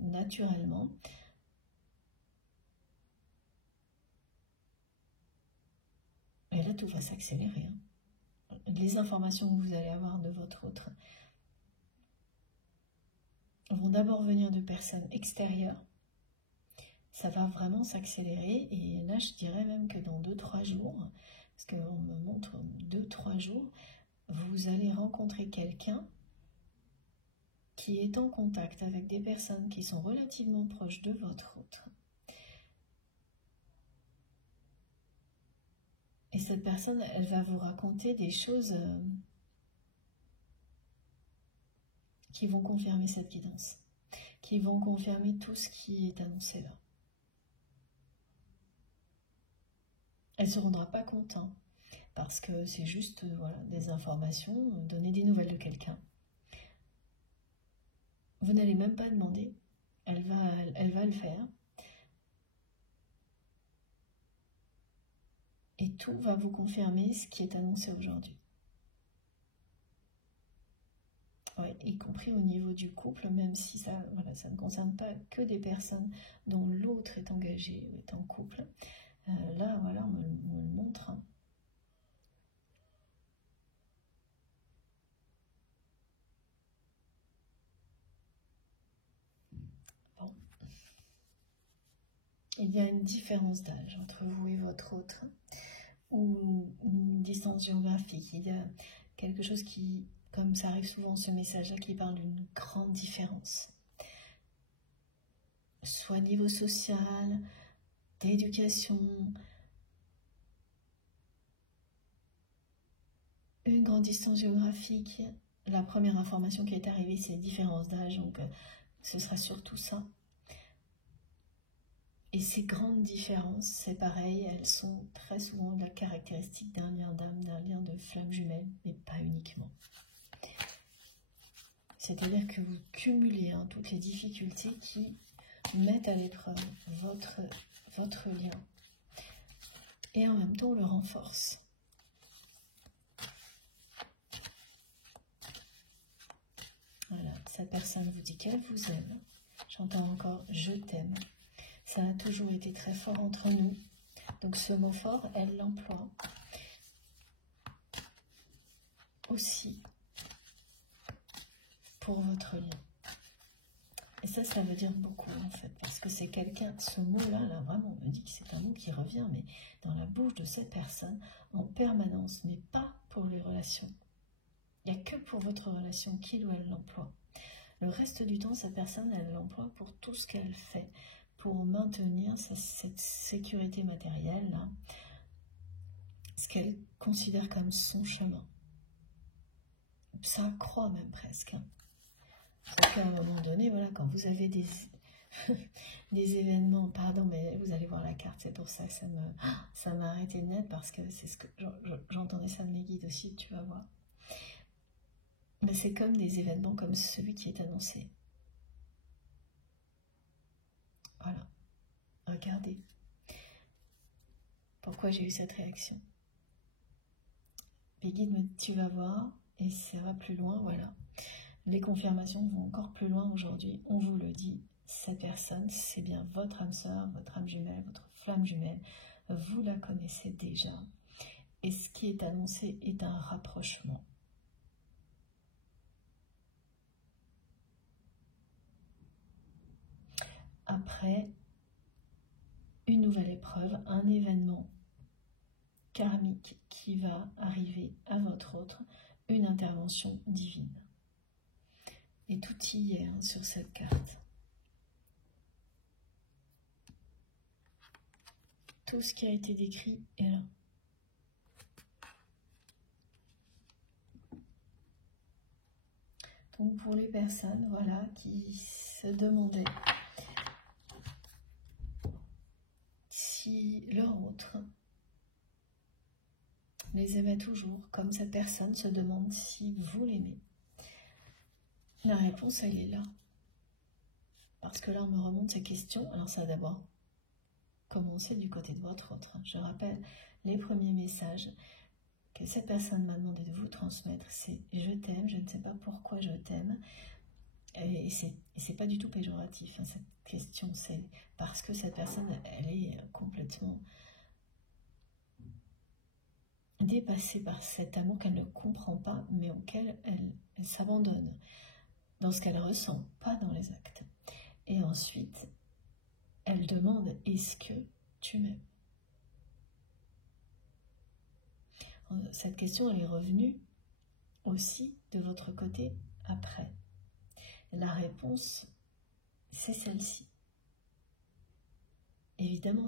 naturellement. Et là, tout va s'accélérer. Hein. Les informations que vous allez avoir de votre autre vont d'abord venir de personnes extérieures. Ça va vraiment s'accélérer. Et là, je dirais même que dans 2-3 jours, parce qu'on me montre 2-3 jours, vous allez rencontrer quelqu'un qui est en contact avec des personnes qui sont relativement proches de votre autre. Et cette personne, elle va vous raconter des choses qui vont confirmer cette guidance, qui vont confirmer tout ce qui est annoncé là. Elle ne se rendra pas compte, hein, parce que c'est juste voilà, des informations, donner des nouvelles de quelqu'un. Vous n'allez même pas demander, elle va le faire. Et tout va vous confirmer ce qui est annoncé aujourd'hui. Ouais, y compris au niveau du couple, même si ça ne concerne pas que des personnes dont l'autre est engagé, est en couple. Là, voilà, on me le montre. Hein. Bon. Il y a une différence d'âge entre vous et votre autre, ou une distance géographique. Il y a quelque chose qui, comme ça arrive souvent, ce message-là, qui parle d'une grande différence. Soit niveau social, d'éducation, une grande distance géographique. La première information qui est arrivée, c'est différence d'âge, donc ce sera surtout ça. Et ces grandes différences, c'est pareil, elles sont très souvent la caractéristique d'un lien d'âme, d'un lien de flamme jumelle, mais pas uniquement. C'est-à-dire que vous cumulez toutes les difficultés qui mettent à l'épreuve votre lien. Et en même temps, on le renforce. Voilà, cette personne vous dit qu'elle vous aime. J'entends encore « je t'aime ». Ça a toujours été très fort entre nous. Donc ce mot fort, elle l'emploie aussi pour votre lien. Et ça veut dire beaucoup en fait, parce que c'est quelqu'un, ce mot-là, là, vraiment, on me dit que c'est un mot qui revient, mais dans la bouche de cette personne, en permanence, mais pas pour les relations. Il n'y a que pour votre relation qu'il ou elle l'emploie. Le reste du temps, cette personne, elle l'emploie pour tout ce qu'elle fait, pour maintenir cette sécurité matérielle, là, ce qu'elle considère comme son chemin. Ça croit même presque. C'est qu'à un moment donné, voilà, quand vous avez des événements, pardon, mais vous allez voir la carte, c'est pour ça que ça m'a arrêté net, parce que c'est ce que j'entendais ça de mes guides aussi, tu vas voir. Mais c'est comme des événements comme celui qui est annoncé. Voilà. Regardez. Pourquoi j'ai eu cette réaction? Les guides me disent, tu vas voir, et ça va plus loin, voilà. Les confirmations vont encore plus loin aujourd'hui, on vous le dit. Cette personne, c'est bien votre âme sœur, votre âme jumelle, votre flamme jumelle. Vous la connaissez déjà. Et ce qui est annoncé est un rapprochement. Après, une nouvelle épreuve, un événement karmique qui va arriver à votre autre, une intervention divine. Et tout y est sur cette carte. Tout ce qui a été décrit est là. Donc pour les personnes, voilà, qui se demandaient si leur autre les aimait toujours, comme cette personne se demande si vous l'aimez. La réponse, elle est là. Parce que là, on me remonte ces questions. Alors ça va d'abord commencer du côté de votre autre. Je rappelle les premiers messages que cette personne m'a demandé de vous transmettre, c'est « je t'aime, je ne sais pas pourquoi je t'aime ». Et c'est pas du tout péjoratif, hein, cette question, c'est parce que cette personne, elle est complètement dépassée par cet amour qu'elle ne comprend pas, mais auquel elle s'abandonne dans ce qu'elle ressent, pas dans les actes. Et ensuite, elle demande « est-ce que tu m'aimes ?» Cette question, elle est revenue aussi de votre côté après. La réponse, c'est celle-ci. Évidemment,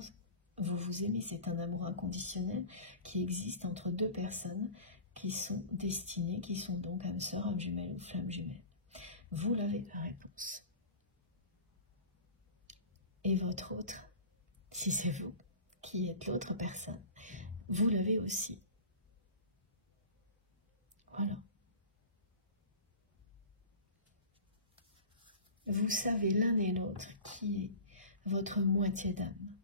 vous vous aimez, c'est un amour inconditionnel qui existe entre deux personnes qui sont destinées, qui sont donc âme sœur, âme jumelle ou flamme jumelle. Vous l'avez, la réponse. Et votre autre, si c'est vous qui êtes l'autre personne, vous l'avez aussi. Voilà. Vous savez l'un et l'autre qui est votre moitié d'âme.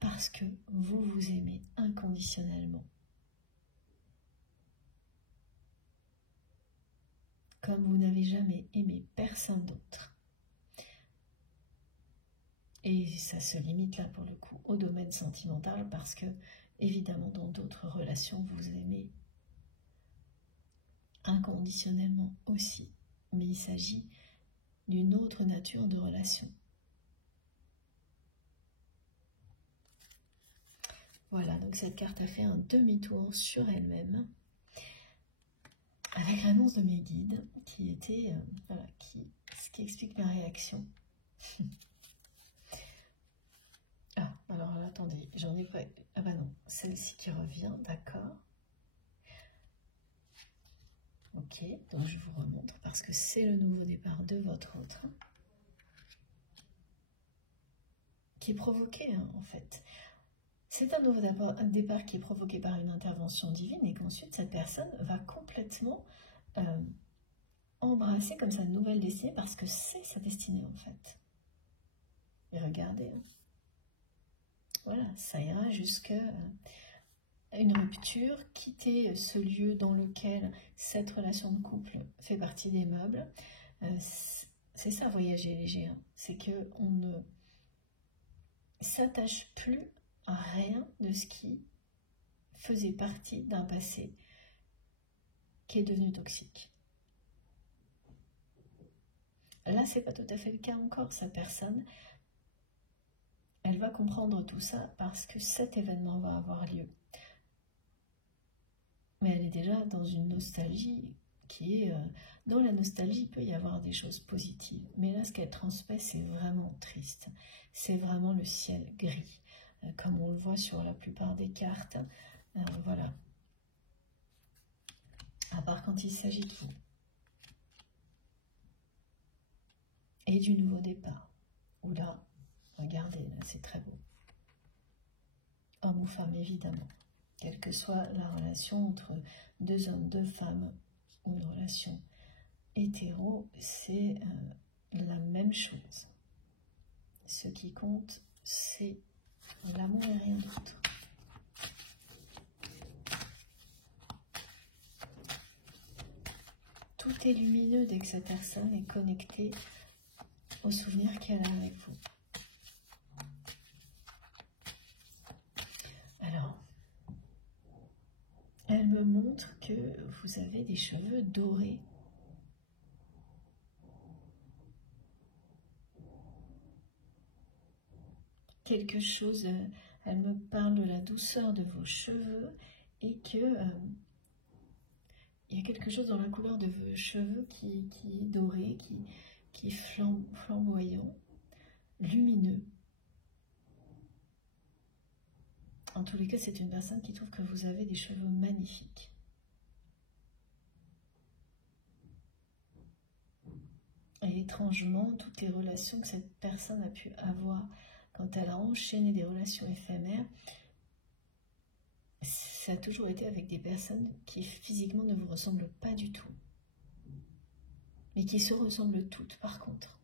Parce que vous vous aimez inconditionnellement. Comme vous n'avez jamais aimé personne d'autre. Et ça se limite là pour le coup au domaine sentimental parce que évidemment dans d'autres relations vous aimez inconditionnellement aussi. Mais il s'agit d'une autre nature de relation. Voilà, donc cette carte a fait un demi-tour sur elle-même avec l'annonce de mes guides qui était, voilà, ce qui explique ma réaction. attendez, j'en ai pas... Ah bah non, celle-ci qui revient, d'accord. Ok, donc je vous remontre parce que c'est le nouveau départ de votre autre. Qui est provoqué, hein, en fait. C'est un nouveau départ qui est provoqué par une intervention divine et qu'ensuite cette personne va complètement embrasser comme sa nouvelle destinée parce que c'est sa destinée en fait. Et regardez, hein. Voilà, ça ira jusqu'à une rupture, quitter ce lieu dans lequel cette relation de couple fait partie des meubles. C'est ça, voyager léger, hein. C'est qu'on ne s'attache plus à rien de ce qui faisait partie d'un passé qui est devenu toxique. Là, c'est pas tout à fait le cas encore. Cette personne, elle va comprendre tout ça parce que cet événement va avoir lieu. Mais elle est déjà dans une nostalgie qui est... dans la nostalgie, il peut y avoir des choses positives. Mais là, ce qu'elle transmet, c'est vraiment triste. C'est vraiment le ciel gris, comme on le voit sur la plupart des cartes. Voilà. À part quand il s'agit de vous. Et du nouveau départ. Où là, regardez, là, c'est très beau. Homme ou femme, évidemment. Quelle que soit la relation entre deux hommes, deux femmes, ou une relation hétéro, c'est la même chose. Ce qui compte, c'est l'amour et rien d'autre. Tout est lumineux dès que cette personne est connectée au souvenir qu'elle a avec vous. Alors, elle me montre que vous avez des cheveux dorés. Quelque chose, elle me parle de la douceur de vos cheveux et que il y a quelque chose dans la couleur de vos cheveux qui est doré, qui est flamboyant, lumineux. En tous les cas, c'est une personne qui trouve que vous avez des cheveux magnifiques. Et étrangement, toutes les relations que cette personne a pu avoir quand elle a enchaîné des relations éphémères, ça a toujours été avec des personnes qui physiquement ne vous ressemblent pas du tout. Mais qui se ressemblent toutes par contre.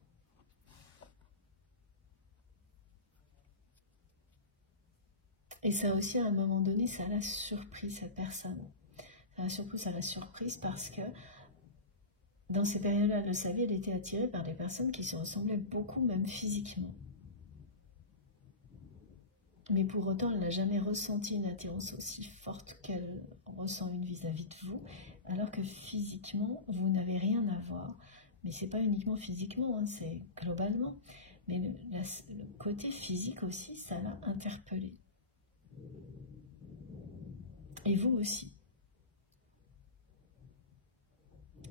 Et ça aussi, à un moment donné, ça l'a surpris cette personne. Ça l'a surprise parce que dans ces périodes-là de sa vie, elle était attirée par des personnes qui se ressemblaient beaucoup, même physiquement. Mais pour autant, elle n'a jamais ressenti une attirance aussi forte qu'elle ressent une vis-à-vis de vous, alors que physiquement, vous n'avez rien à voir. Mais ce n'est pas uniquement physiquement, hein, c'est globalement. Mais le côté physique aussi, ça l'a interpellée. Et vous aussi.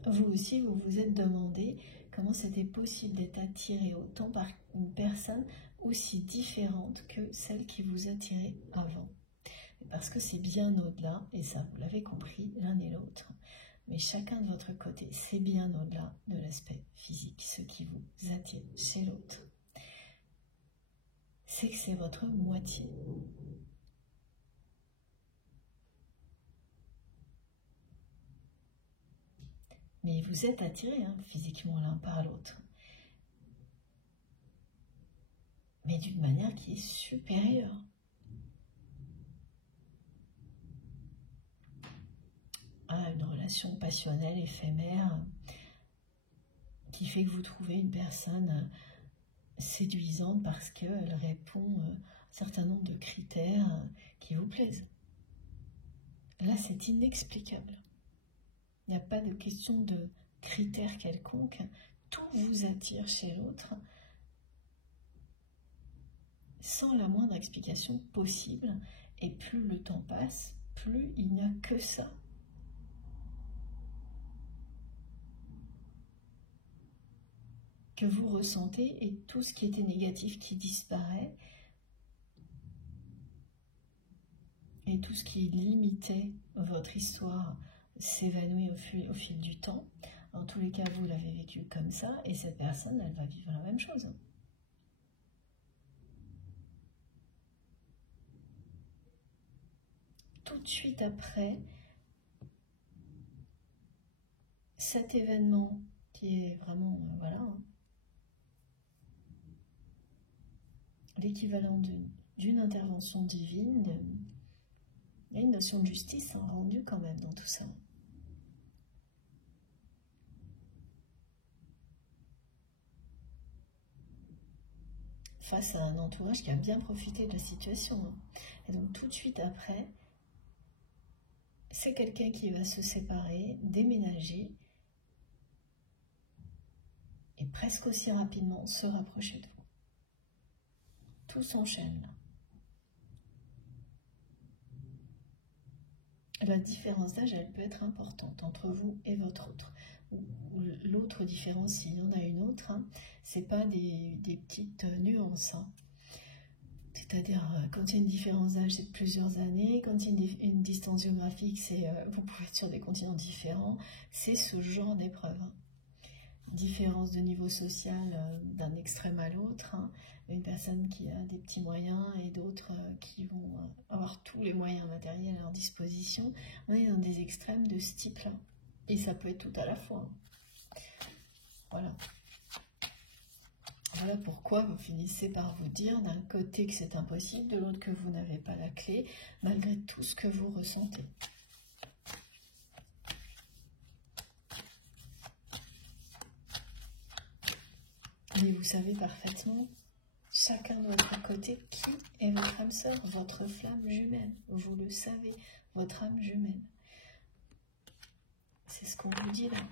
Vous aussi, vous vous êtes demandé comment c'était possible d'être attiré autant par une personne aussi différente que celle qui vous attirait avant. Parce que c'est bien au-delà, et ça vous l'avez compris l'un et l'autre, mais chacun de votre côté, c'est bien au-delà de l'aspect physique, ce qui vous attire chez l'autre. C'est que c'est votre moitié. Mais vous êtes attirés physiquement l'un par l'autre. Mais d'une manière qui est supérieure. À une relation passionnelle, éphémère, qui fait que vous trouvez une personne séduisante parce qu'elle répond à un certain nombre de critères qui vous plaisent. Là, c'est inexplicable. Il n'y a pas de question de critères quelconques. Tout vous attire chez l'autre sans la moindre explication possible. Et plus le temps passe, plus il n'y a que ça. Que vous ressentez et tout ce qui était négatif qui disparaît. et tout ce qui limitait votre histoire s'évanouit au fil du temps. En tous les cas, vous l'avez vécu comme ça, et cette personne, elle va vivre la même chose. Tout de suite après cet événement qui est vraiment, voilà, l'équivalent d'une intervention divine, il y a une notion de justice rendue quand même dans tout ça. Face à un entourage qui a bien profité de la situation. Et donc tout de suite après, c'est quelqu'un qui va se séparer, déménager, et presque aussi rapidement se rapprocher de vous. Tout s'enchaîne là. La différence d'âge, elle peut être importante entre vous et votre autre. L'autre différence, s'il y en a une autre, hein, c'est pas des petites nuances. Hein. C'est-à-dire, quand il y a une différence d'âge, c'est de plusieurs années. Quand il y a une distance géographique, c'est vous pouvez être sur des continents différents. C'est ce genre d'épreuve. Hein. Différence de niveau social d'un extrême à l'autre. Hein. Une personne qui a des petits moyens et d'autres qui vont avoir tous les moyens matériels à leur disposition. On est dans des extrêmes de ce type-là. Et ça peut être tout à la fois. Voilà. Voilà pourquoi vous finissez par vous dire d'un côté que c'est impossible, de l'autre que vous n'avez pas la clé, malgré tout ce que vous ressentez. Mais vous savez parfaitement, chacun de votre côté, qui est votre âme sœur, votre flamme jumelle. Vous le savez, votre âme jumelle. C'est ce qu'on vous dit là.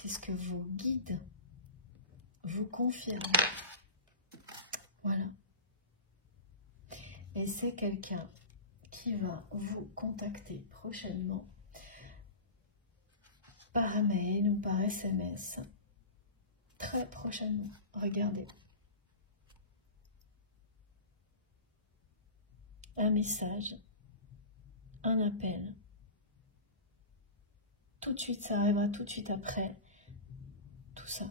C'est ce que vos guides vous confirment. Voilà. Et c'est quelqu'un qui va vous contacter prochainement par mail ou par SMS. Très prochainement. Regardez. Un message, un appel. Tout de suite, ça arrivera tout de suite après. Tout ça.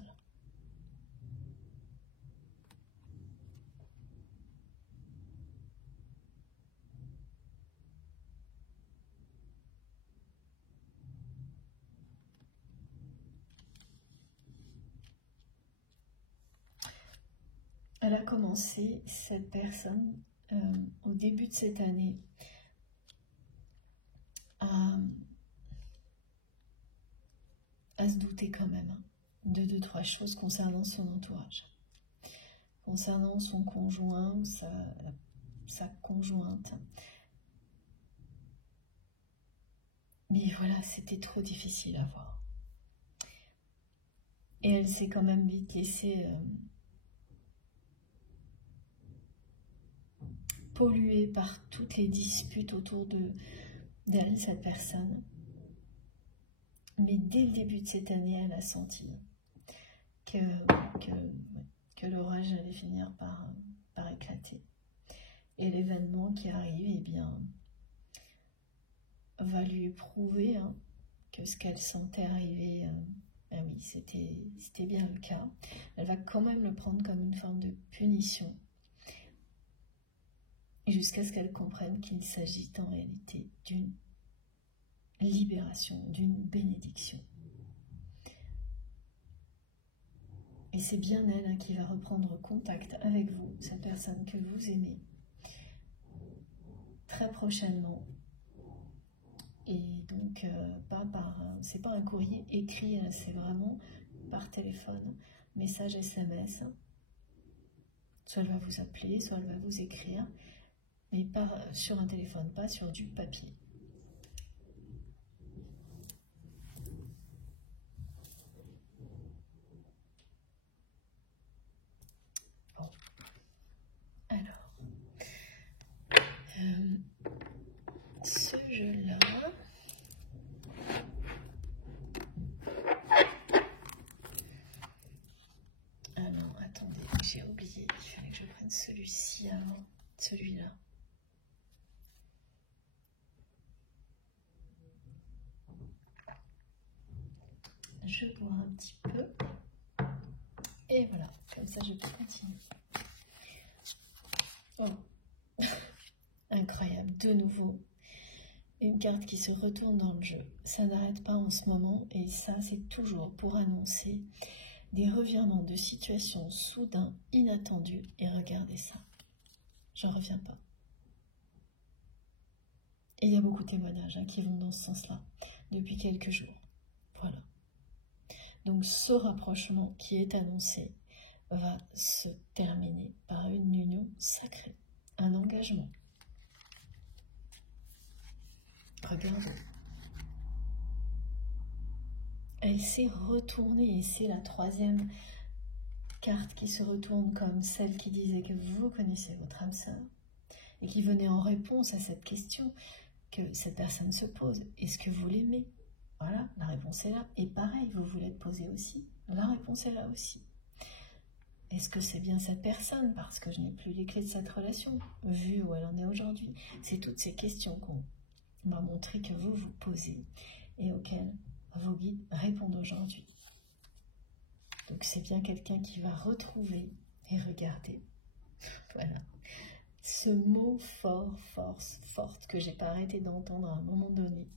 Elle a commencé, cette personne, au début de cette année, à se douter quand même hein, de 2-3 choses concernant son entourage. Concernant son conjoint ou sa conjointe. Mais voilà, c'était trop difficile à voir. Et elle s'est quand même vite laissée polluée par toutes les disputes autour d'elle, cette personne. Mais dès le début de cette année, elle a senti que l'orage allait finir par éclater. Et l'événement qui arrive, eh bien, va lui prouver hein, que ce qu'elle sentait arriver, ben oui, c'était bien le cas. Elle va quand même le prendre comme une forme de punition, jusqu'à ce qu'elle comprenne qu'il s'agit en réalité d'une libération, d'une bénédiction. Et c'est bien elle hein, qui va reprendre contact avec vous, cette personne que vous aimez, très prochainement. Et donc, c'est pas un courrier écrit, hein, c'est vraiment par téléphone, message SMS. Soit elle va vous appeler, soit elle va vous écrire, mais pas sur un téléphone, pas sur du papier. Bon. Alors, ce jeu-là... Alors, attendez, j'ai oublié, il fallait que je prenne celui-ci avant, celui-là. je bois un petit peu. Et voilà, comme ça je peux continuer. Oh, incroyable, de nouveau. Une carte qui se retourne dans le jeu. Ça n'arrête pas en ce moment et ça, c'est toujours pour annoncer des revirements de situation soudains, inattendus. Et regardez ça, j'en reviens pas. Et il y a beaucoup de témoignages qui vont dans ce sens-là depuis quelques jours. Voilà. Donc ce rapprochement qui est annoncé va se terminer par une union sacrée, un engagement. Regardez. Elle s'est retournée et c'est la troisième carte qui se retourne comme celle qui disait que vous connaissez votre âme sœur et qui venait en réponse à cette question que cette personne se pose. Est-ce que vous l'aimez? Voilà, la réponse est là. Et pareil, vous voulez te poser aussi. La réponse est là aussi. Est-ce que c'est bien cette personne? Parce que je n'ai plus les clés de cette relation, vu où elle en est aujourd'hui. C'est toutes ces questions qu'on m'a montré que vous vous posez et auxquelles vos guides répondent aujourd'hui. Donc c'est bien quelqu'un qui va retrouver et regarder. Voilà. Ce mot fort, force, forte, que j'ai pas arrêté d'entendre à un moment donné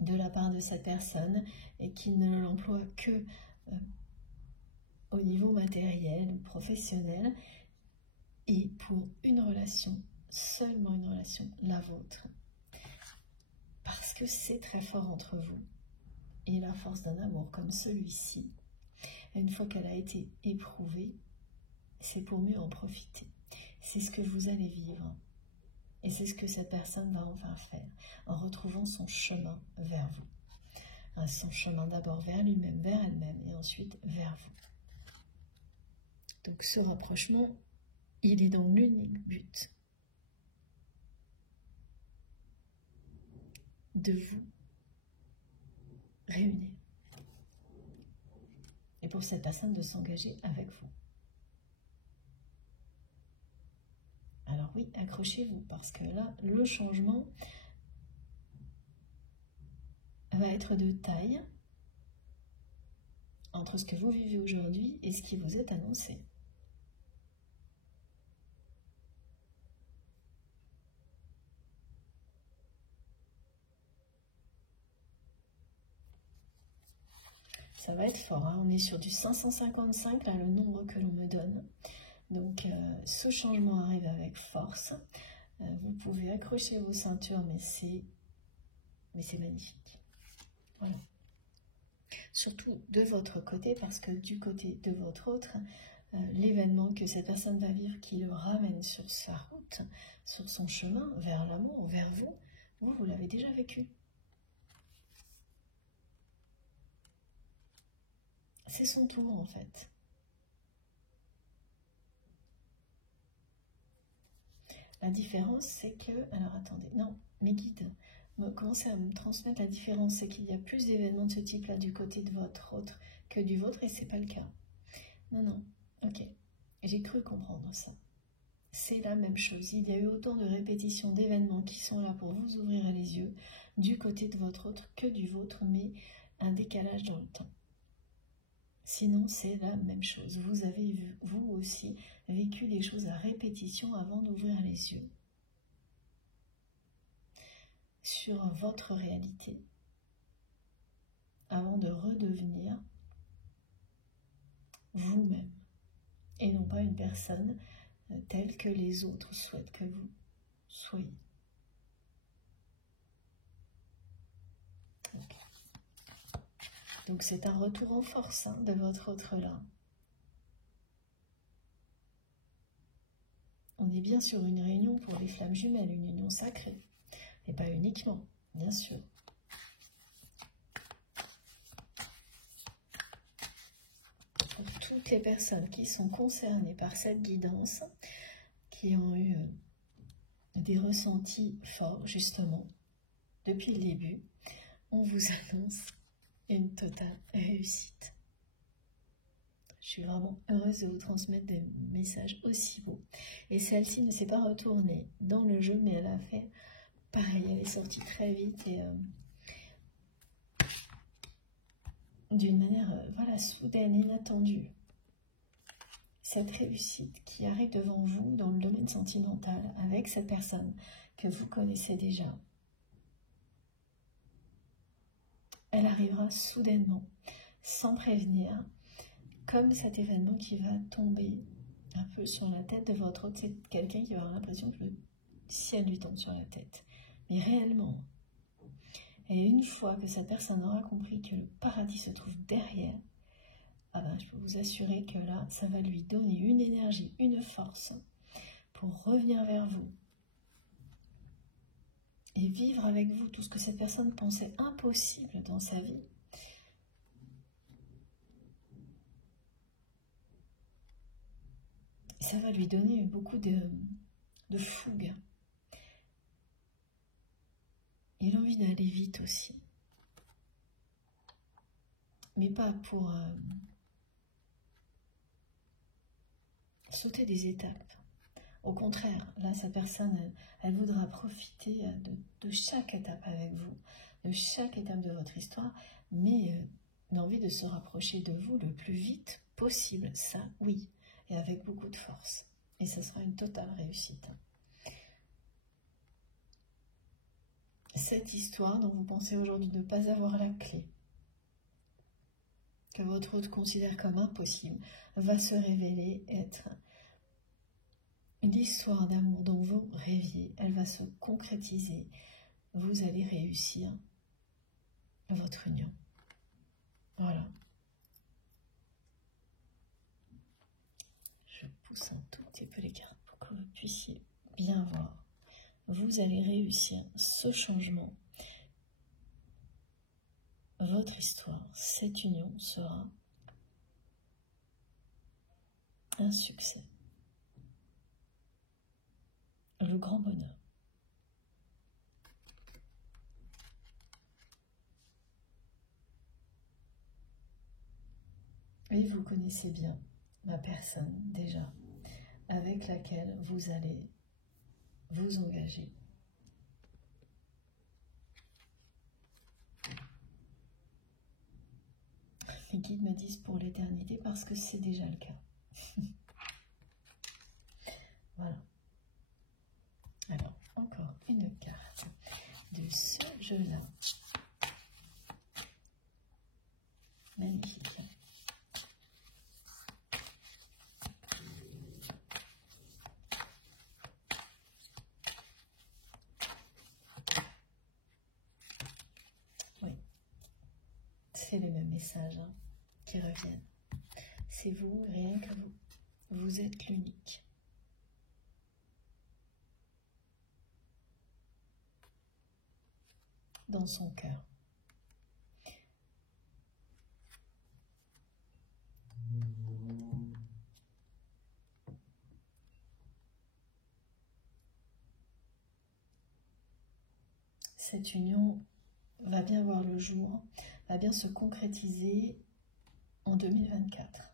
de la part de cette personne et qui ne l'emploie que au niveau matériel, professionnel et pour une relation, seulement une relation, la vôtre. Parce que c'est très fort entre vous et la force d'un amour comme celui-ci, une fois qu'elle a été éprouvée, c'est pour mieux en profiter. C'est ce que vous allez vivre. Et c'est ce que cette personne va enfin faire, en retrouvant son chemin vers vous. Son chemin d'abord vers lui-même, vers elle-même, et ensuite vers vous. Donc ce rapprochement, il est dans l'unique but de vous réunir. Et pour cette personne de s'engager avec vous. Alors oui, accrochez-vous, parce que là, le changement va être de taille entre ce que vous vivez aujourd'hui et ce qui vous est annoncé. Ça va être fort, hein. On est sur du 555, là, le nombre que l'on me donne. Donc, ce changement arrive avec force. Vous pouvez accrocher vos ceintures, mais c'est magnifique. Voilà. Surtout de votre côté, parce que du côté de votre autre, l'événement que cette personne va vivre qui le ramène sur sa route, sur son chemin vers l'amour, vers vous, vous l'avez déjà vécu. C'est son tour en fait. La différence, c'est que... Alors attendez, non, mes guides commencent à me transmettre la différence, c'est qu'il y a plus d'événements de ce type-là du côté de votre autre que du vôtre, et c'est pas le cas. Non, non, ok. J'ai cru comprendre ça. C'est la même chose. Il y a eu autant de répétitions d'événements qui sont là pour vous ouvrir les yeux du côté de votre autre que du vôtre, mais un décalage dans le temps. Sinon, c'est la même chose. Vous avez, vous aussi, vécu des choses à répétition avant d'ouvrir les yeux sur votre réalité, avant de redevenir vous-même, et non pas une personne telle que les autres souhaitent que vous soyez. Donc c'est un retour en force de votre autre là. On est bien sur une réunion pour les flammes jumelles, une union sacrée. Et pas uniquement, bien sûr. Pour toutes les personnes qui sont concernées par cette guidance, qui ont eu des ressentis forts, justement, depuis le début, on vous annonce une totale réussite. Je suis vraiment heureuse de vous transmettre des messages aussi beaux. Et celle-ci ne s'est pas retournée dans le jeu, mais elle a fait pareil, elle est sortie très vite et d'une manière voilà, soudaine, inattendue, cette réussite qui arrive devant vous dans le domaine sentimental avec cette personne que vous connaissez déjà. Elle arrivera soudainement, sans prévenir, comme cet événement qui va tomber un peu sur la tête de votre hôte. C'est quelqu'un qui va avoir l'impression que le ciel lui tombe sur la tête. Mais réellement. Et une fois que cette personne aura compris que le paradis se trouve derrière, ah ben, je peux vous assurer que là, ça va lui donner une énergie, une force pour revenir vers vous et vivre avec vous tout ce que cette personne pensait impossible dans sa vie. Ça va lui donner beaucoup de fougue. Il a envie d'aller vite aussi. Mais pas pour sauter des étapes. Au contraire, là, sa personne, elle voudra profiter de chaque étape avec vous, de chaque étape de votre histoire, mais l'envie de se rapprocher de vous le plus vite possible, ça, oui, et avec beaucoup de force. Et ce sera une totale réussite. Cette histoire dont vous pensez aujourd'hui ne pas avoir la clé, que votre hôte considère comme impossible, va se révéler être une histoire d'amour dont vous rêviez. Elle va se concrétiser. Vous allez réussir votre union. Voilà. Je pousse un tout petit peu les cartes pour que vous puissiez bien voir. Vous allez réussir ce changement. Votre histoire, cette union sera un succès. Le grand bonheur. Et vous connaissez bien la personne déjà avec laquelle vous allez vous engager. Les guides me disent pour l'éternité parce que c'est déjà le cas. Voilà. Alors, encore une carte de ce jeu-là. Magnifique. Oui, c'est les mêmes messages qui reviennent. C'est vous, rien que vous. Vous êtes l'unique. Dans son cœur. Cette union va bien voir le jour, va bien se concrétiser en 2024.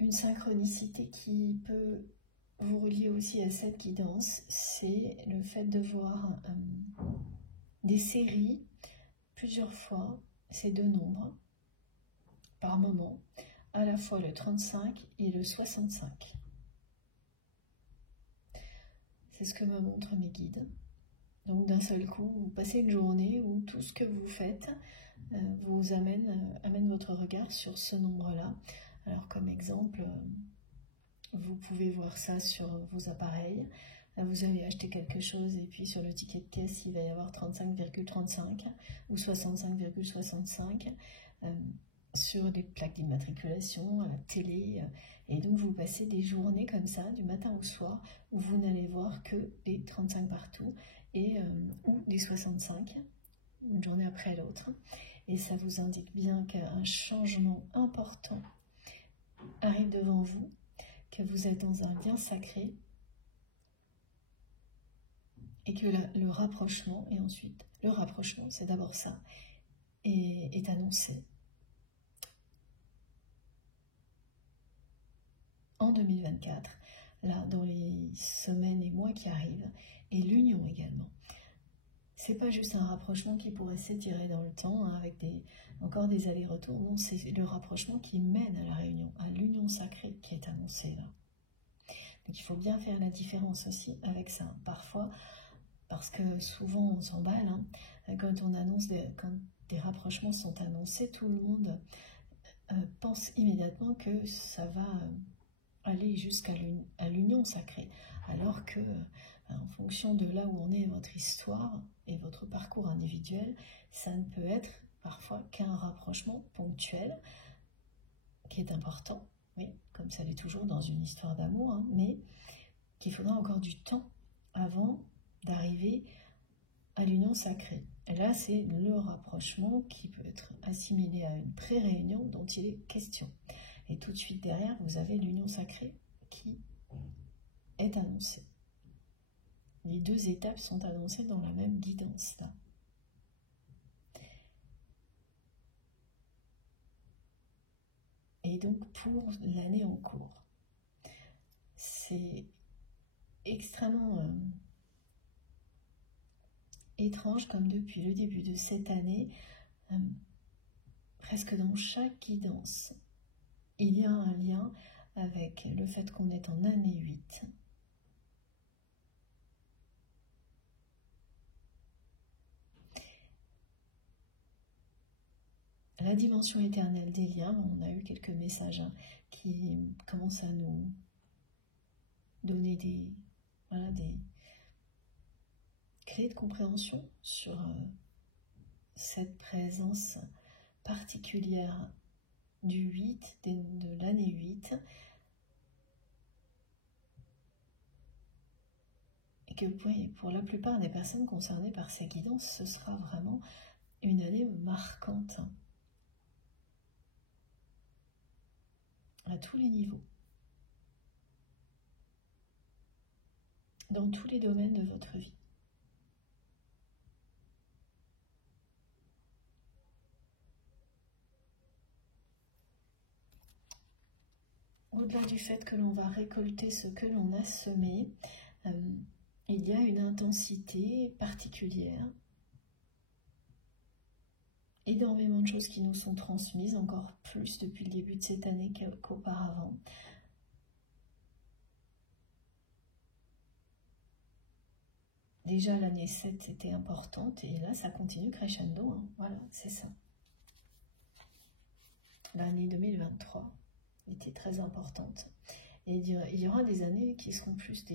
Une synchronicité qui peut vous relier aussi à cette guidance, c'est le fait de voir des séries plusieurs fois, ces deux nombres, par moment, à la fois le 35 et le 65. C'est ce que me montrent mes guides. Donc d'un seul coup, vous passez une journée où tout ce que vous faites vous amène votre regard sur ce nombre-là. Alors comme exemple, vous pouvez voir ça sur vos appareils. Vous allez acheter quelque chose et puis sur le ticket de caisse, il va y avoir 35,35 ou 65,65 sur des plaques d'immatriculation, à la télé. Et donc vous passez des journées comme ça, du matin au soir, où vous n'allez voir que des 35 partout et, ou des 65, une journée après l'autre. Et ça vous indique bien qu'un changement important arrive devant vous, que vous êtes dans un lien sacré et que le rapprochement, et ensuite le rapprochement, c'est d'abord ça, est annoncé. En 2024, là, dans les semaines et mois qui arrivent, et l'union également. c'est pas juste un rapprochement qui pourrait s'étirer dans le temps, hein, avec encore des allers-retours. Non, c'est le rapprochement qui mène à la réunion, à l'union sacrée qui est annoncée là. Donc il faut bien faire la différence aussi avec ça. Parfois, parce que souvent on s'emballe, hein, quand on annonce quand des rapprochements sont annoncés, tout le monde pense immédiatement que ça va aller jusqu'à l'union sacrée, alors que en fonction de là où on est, votre histoire et votre parcours individuel, ça ne peut être parfois qu'un rapprochement ponctuel qui est important, oui, comme ça l'est toujours dans une histoire d'amour, hein, mais qu'il faudra encore du temps avant d'arriver à l'union sacrée. Et là, c'est le rapprochement qui peut être assimilé à une pré-réunion dont il est question. Et tout de suite derrière, vous avez l'union sacrée qui est annoncée. Les deux étapes sont annoncées dans la même guidance là. Et donc pour l'année en cours, c'est extrêmement étrange comme depuis le début de cette année, presque dans chaque guidance, il y a un lien avec le fait qu'on est en année 8. La dimension éternelle des liens, on a eu quelques messages qui commencent à nous donner des clés de compréhension sur cette présence particulière du 8, de l'année 8, et que pour la plupart des personnes concernées par ces guidances, ce sera vraiment une année marquante à tous les niveaux, dans tous les domaines de votre vie. Au-delà du fait que l'on va récolter ce que l'on a semé, il y a une intensité particulière, énormément de choses qui nous sont transmises, encore plus depuis le début de cette année qu'auparavant. Déjà l'année 7 c'était importante et là ça continue crescendo, hein. Voilà, c'est ça. L'année 2023 était très importante. Et il y aura des années qui seront plus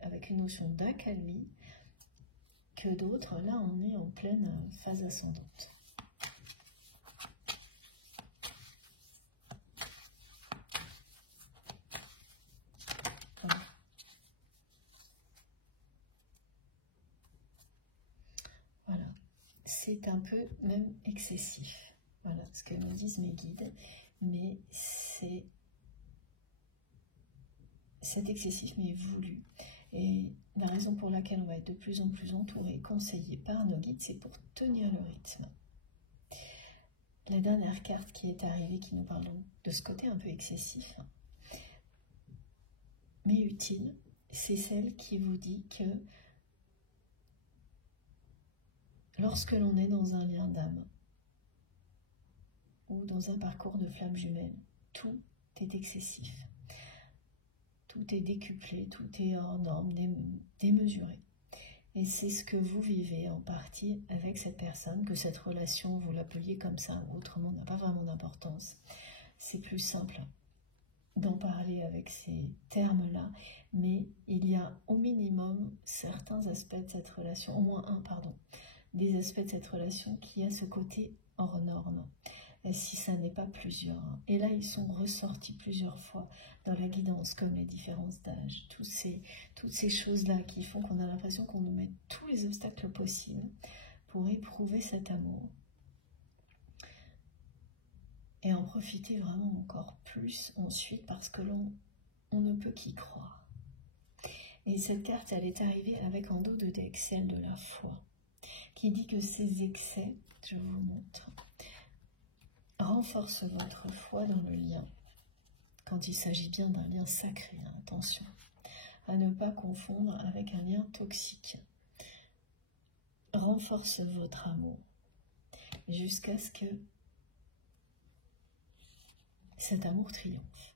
avec une notion d'accalmie que d'autres. Là, on est en pleine phase ascendante. Voilà. C'est un peu même excessif. Voilà ce que me disent mes guides. Mais c'est excessif, mais voulu. Et la raison pour laquelle on va être de plus en plus entouré, conseillé par nos guides, c'est pour tenir le rythme. La dernière carte qui est arrivée, qui nous parle de ce côté un peu excessif, mais utile, c'est celle qui vous dit que lorsque l'on est dans un lien d'âme, ou dans un parcours de flamme jumelle, tout est excessif. Tout est décuplé, tout est hors norme, démesuré. Et c'est ce que vous vivez en partie avec cette personne, que cette relation, vous l'appeliez comme ça ou autrement, n'a pas vraiment d'importance. C'est plus simple d'en parler avec ces termes-là, mais il y a au minimum certains aspects de cette relation, au moins des aspects de cette relation qui a ce côté hors norme. Et si ça n'est pas plusieurs. Et là, ils sont ressortis plusieurs fois dans la guidance, comme les différences d'âge, toutes ces choses-là qui font qu'on a l'impression qu'on nous met tous les obstacles possibles pour éprouver cet amour. Et en profiter vraiment encore plus ensuite, parce que on ne peut qu'y croire. Et cette carte, elle est arrivée avec en dos de deck celle de la foi, qui dit que ces excès, je vous montre, renforce votre foi dans le lien, quand il s'agit bien d'un lien sacré, hein, attention, à ne pas confondre avec un lien toxique. renforce votre amour jusqu'à ce que cet amour triomphe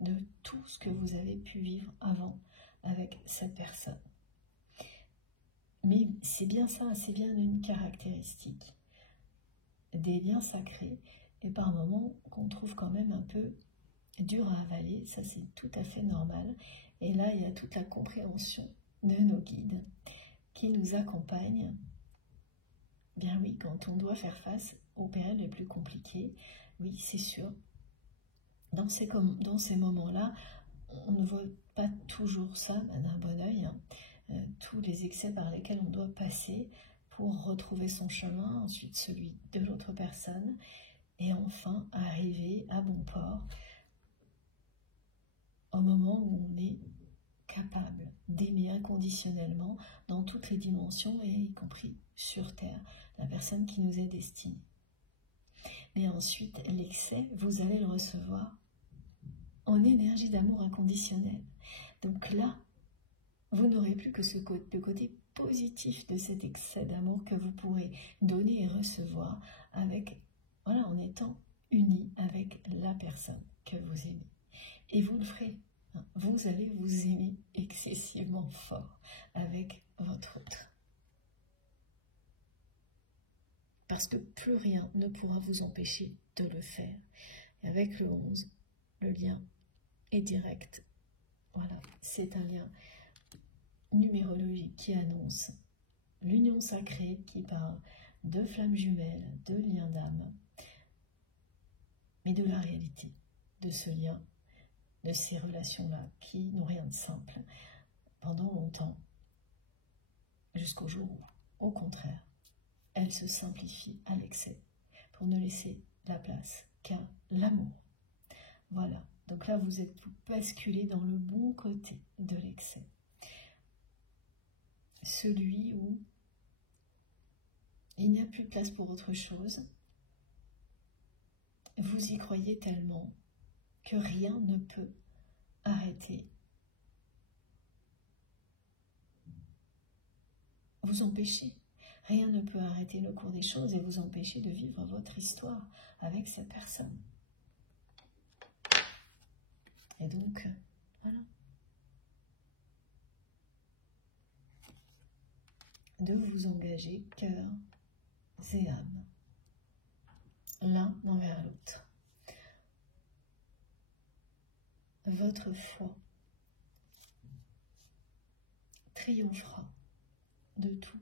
de tout ce que vous avez pu vivre avant avec cette personne. Mais c'est bien ça, c'est bien une caractéristique des liens sacrés et par moments qu'on trouve quand même un peu dur à avaler, ça c'est tout à fait normal. Et là, il y a toute la compréhension de nos guides qui nous accompagnent. Bien oui, quand on doit faire face aux périodes les plus compliquées, oui, c'est sûr. Dans ces moments-là, on ne voit pas toujours ça d'un bon œil, hein. Tous les excès par lesquels on doit passer pour retrouver son chemin, ensuite celui de l'autre personne, et enfin arriver à bon port au moment où on est capable d'aimer inconditionnellement dans toutes les dimensions, et y compris sur Terre, la personne qui nous est destinée. Mais ensuite, l'excès, vous allez le recevoir en énergie d'amour inconditionnel. Donc là, vous n'aurez plus que le côté positif de cet excès d'amour que vous pourrez donner et recevoir avec, voilà, en étant unis avec la personne que vous aimez. Et vous le ferez. Vous allez vous aimer excessivement fort avec votre autre. Parce que plus rien ne pourra vous empêcher de le faire. Et avec le 11, le lien est direct. Voilà, c'est un lien numérologique qui annonce l'union sacrée, qui parle de flammes jumelles, de liens d'âme, mais de la réalité de ce lien, de ces relations-là qui n'ont rien de simple pendant longtemps, jusqu'au jour où, au contraire, elles se simplifient à l'excès pour ne laisser la place qu'à l'amour. Voilà, donc là vous basculez dans le bon côté de l'excès. Celui où il n'y a plus de place pour autre chose. Vous y croyez tellement que rien ne peut arrêter, vous empêcher. Rien ne peut arrêter le cours des choses et vous empêcher de vivre votre histoire avec cette personne. Et donc, voilà. De vous engager cœur et âme, l'un envers l'autre. Votre foi triomphera de tout,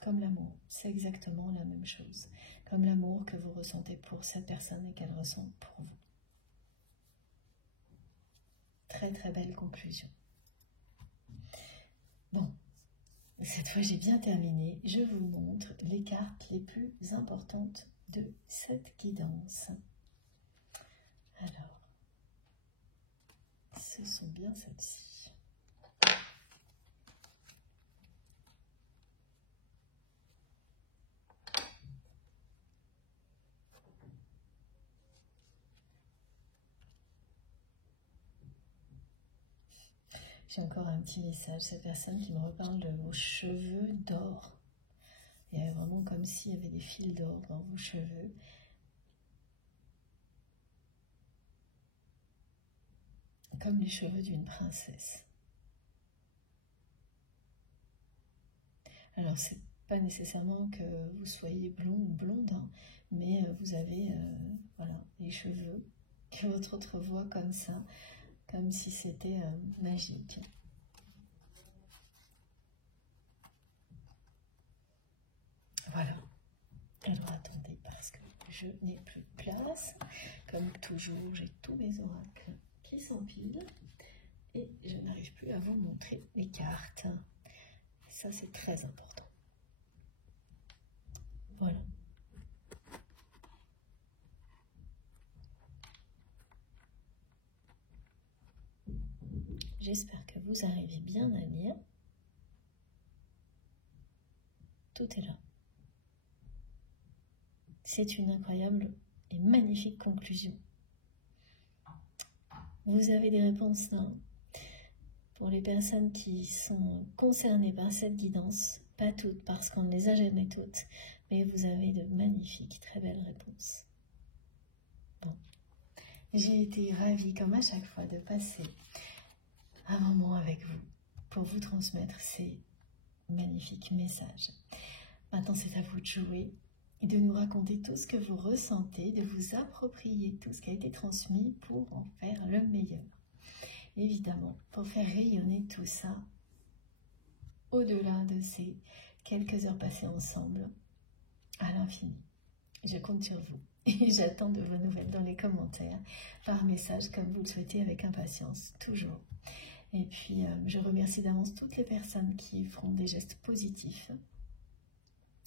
comme l'amour. C'est exactement la même chose, comme l'amour que vous ressentez pour cette personne et qu'elle ressent pour vous. Très très belle conclusion. Bon, cette fois j'ai bien terminé. Je vous montre les cartes les plus importantes de cette guidance. Alors, ce sont bien celles-ci. J'ai encore un petit message, cette personne qui me reparle de vos cheveux d'or. Il y avait vraiment comme s'il y avait des fils d'or dans vos cheveux. Comme les cheveux d'une princesse. Alors, c'est pas nécessairement que vous soyez blond ou blonde, hein, mais vous avez voilà, les cheveux que votre autre voit comme ça, comme si c'était magique. Voilà. Alors attendez, parce que je n'ai plus de place. Comme toujours, j'ai tous mes oracles qui s'empilent et je n'arrive plus à vous montrer les cartes. Ça, c'est très important. Voilà. J'espère que vous arrivez bien à lire. Tout est là. C'est une incroyable et magnifique conclusion. Vous avez des réponses là. Pour les personnes qui sont concernées par cette guidance, Pas toutes, parce qu'on ne les a jamais toutes, mais vous avez de magnifiques, très belles réponses. Bon. J'ai été ravie, comme à chaque fois, de passer un moment avec vous pour vous transmettre ces magnifiques messages. Maintenant, c'est à vous de jouer et de nous raconter tout ce que vous ressentez, de vous approprier tout ce qui a été transmis pour en faire le meilleur. Évidemment, pour faire rayonner tout ça au-delà de ces quelques heures passées ensemble à l'infini. Je compte sur vous et j'attends de vos nouvelles dans les commentaires, par message comme vous le souhaitez avec impatience, toujours. Et puis, je remercie d'avance toutes les personnes qui feront des gestes positifs,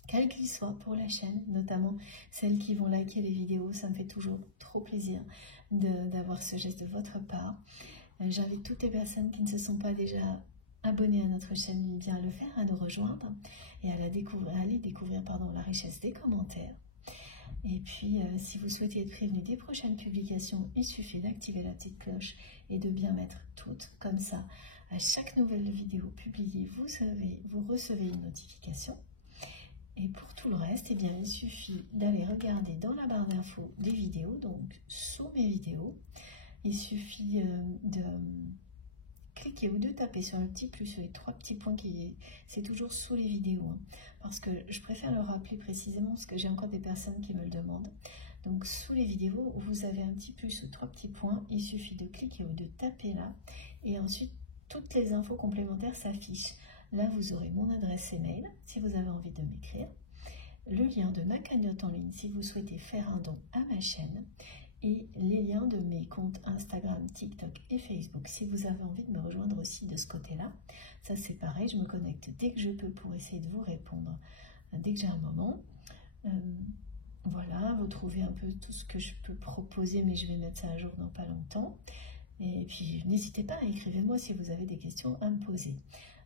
quels qu'ils soient pour la chaîne, notamment celles qui vont liker les vidéos. Ça me fait toujours trop plaisir d'avoir ce geste de votre part. J'invite toutes les personnes qui ne se sont pas déjà abonnées à notre chaîne bien à le faire, à nous rejoindre et à aller découvrir la richesse des commentaires. Et puis, si vous souhaitez être prévenu des prochaines publications, il suffit d'activer la petite cloche et de bien mettre toutes. Comme ça, à chaque nouvelle vidéo publiée, vous recevez une notification. Et pour tout le reste, eh bien, il suffit d'aller regarder dans la barre d'infos des vidéos, donc sous mes vidéos. Il suffit de cliquer ou de taper sur le petit plus, sur les 3 petits points c'est toujours sous les vidéos, hein, parce que je préfère le rappeler précisément parce que j'ai encore des personnes qui me le demandent. Donc sous les vidéos, vous avez un petit plus ou 3 petits points, il suffit de cliquer ou de taper là, et ensuite toutes les infos complémentaires s'affichent. Là, vous aurez mon adresse email si vous avez envie de m'écrire, le lien de ma cagnotte en ligne si vous souhaitez faire un don à ma chaîne, et les liens de mes comptes Instagram, TikTok et Facebook si vous avez envie de me rejoindre aussi de ce côté-là. Ça, c'est pareil, je me connecte dès que je peux pour essayer de vous répondre dès que j'ai un moment. Voilà, vous trouvez un peu tout ce que je peux proposer, mais je vais mettre ça à jour dans pas longtemps. Et puis, n'hésitez pas, écrivez-moi si vous avez des questions à me poser.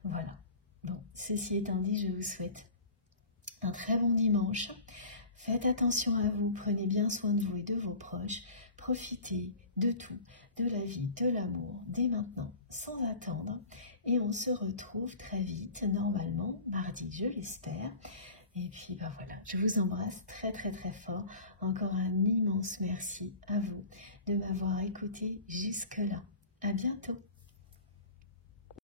Voilà. Bon, ceci étant dit, je vous souhaite un très bon dimanche. Faites attention à vous, prenez bien soin de vous et de vos proches. Profitez de tout, de la vie, de l'amour, dès maintenant, sans attendre. Et on se retrouve très vite, normalement, mardi, je l'espère. Et puis, ben voilà, je vous embrasse très très très fort. Encore un immense merci à vous de m'avoir écouté jusque-là. À bientôt.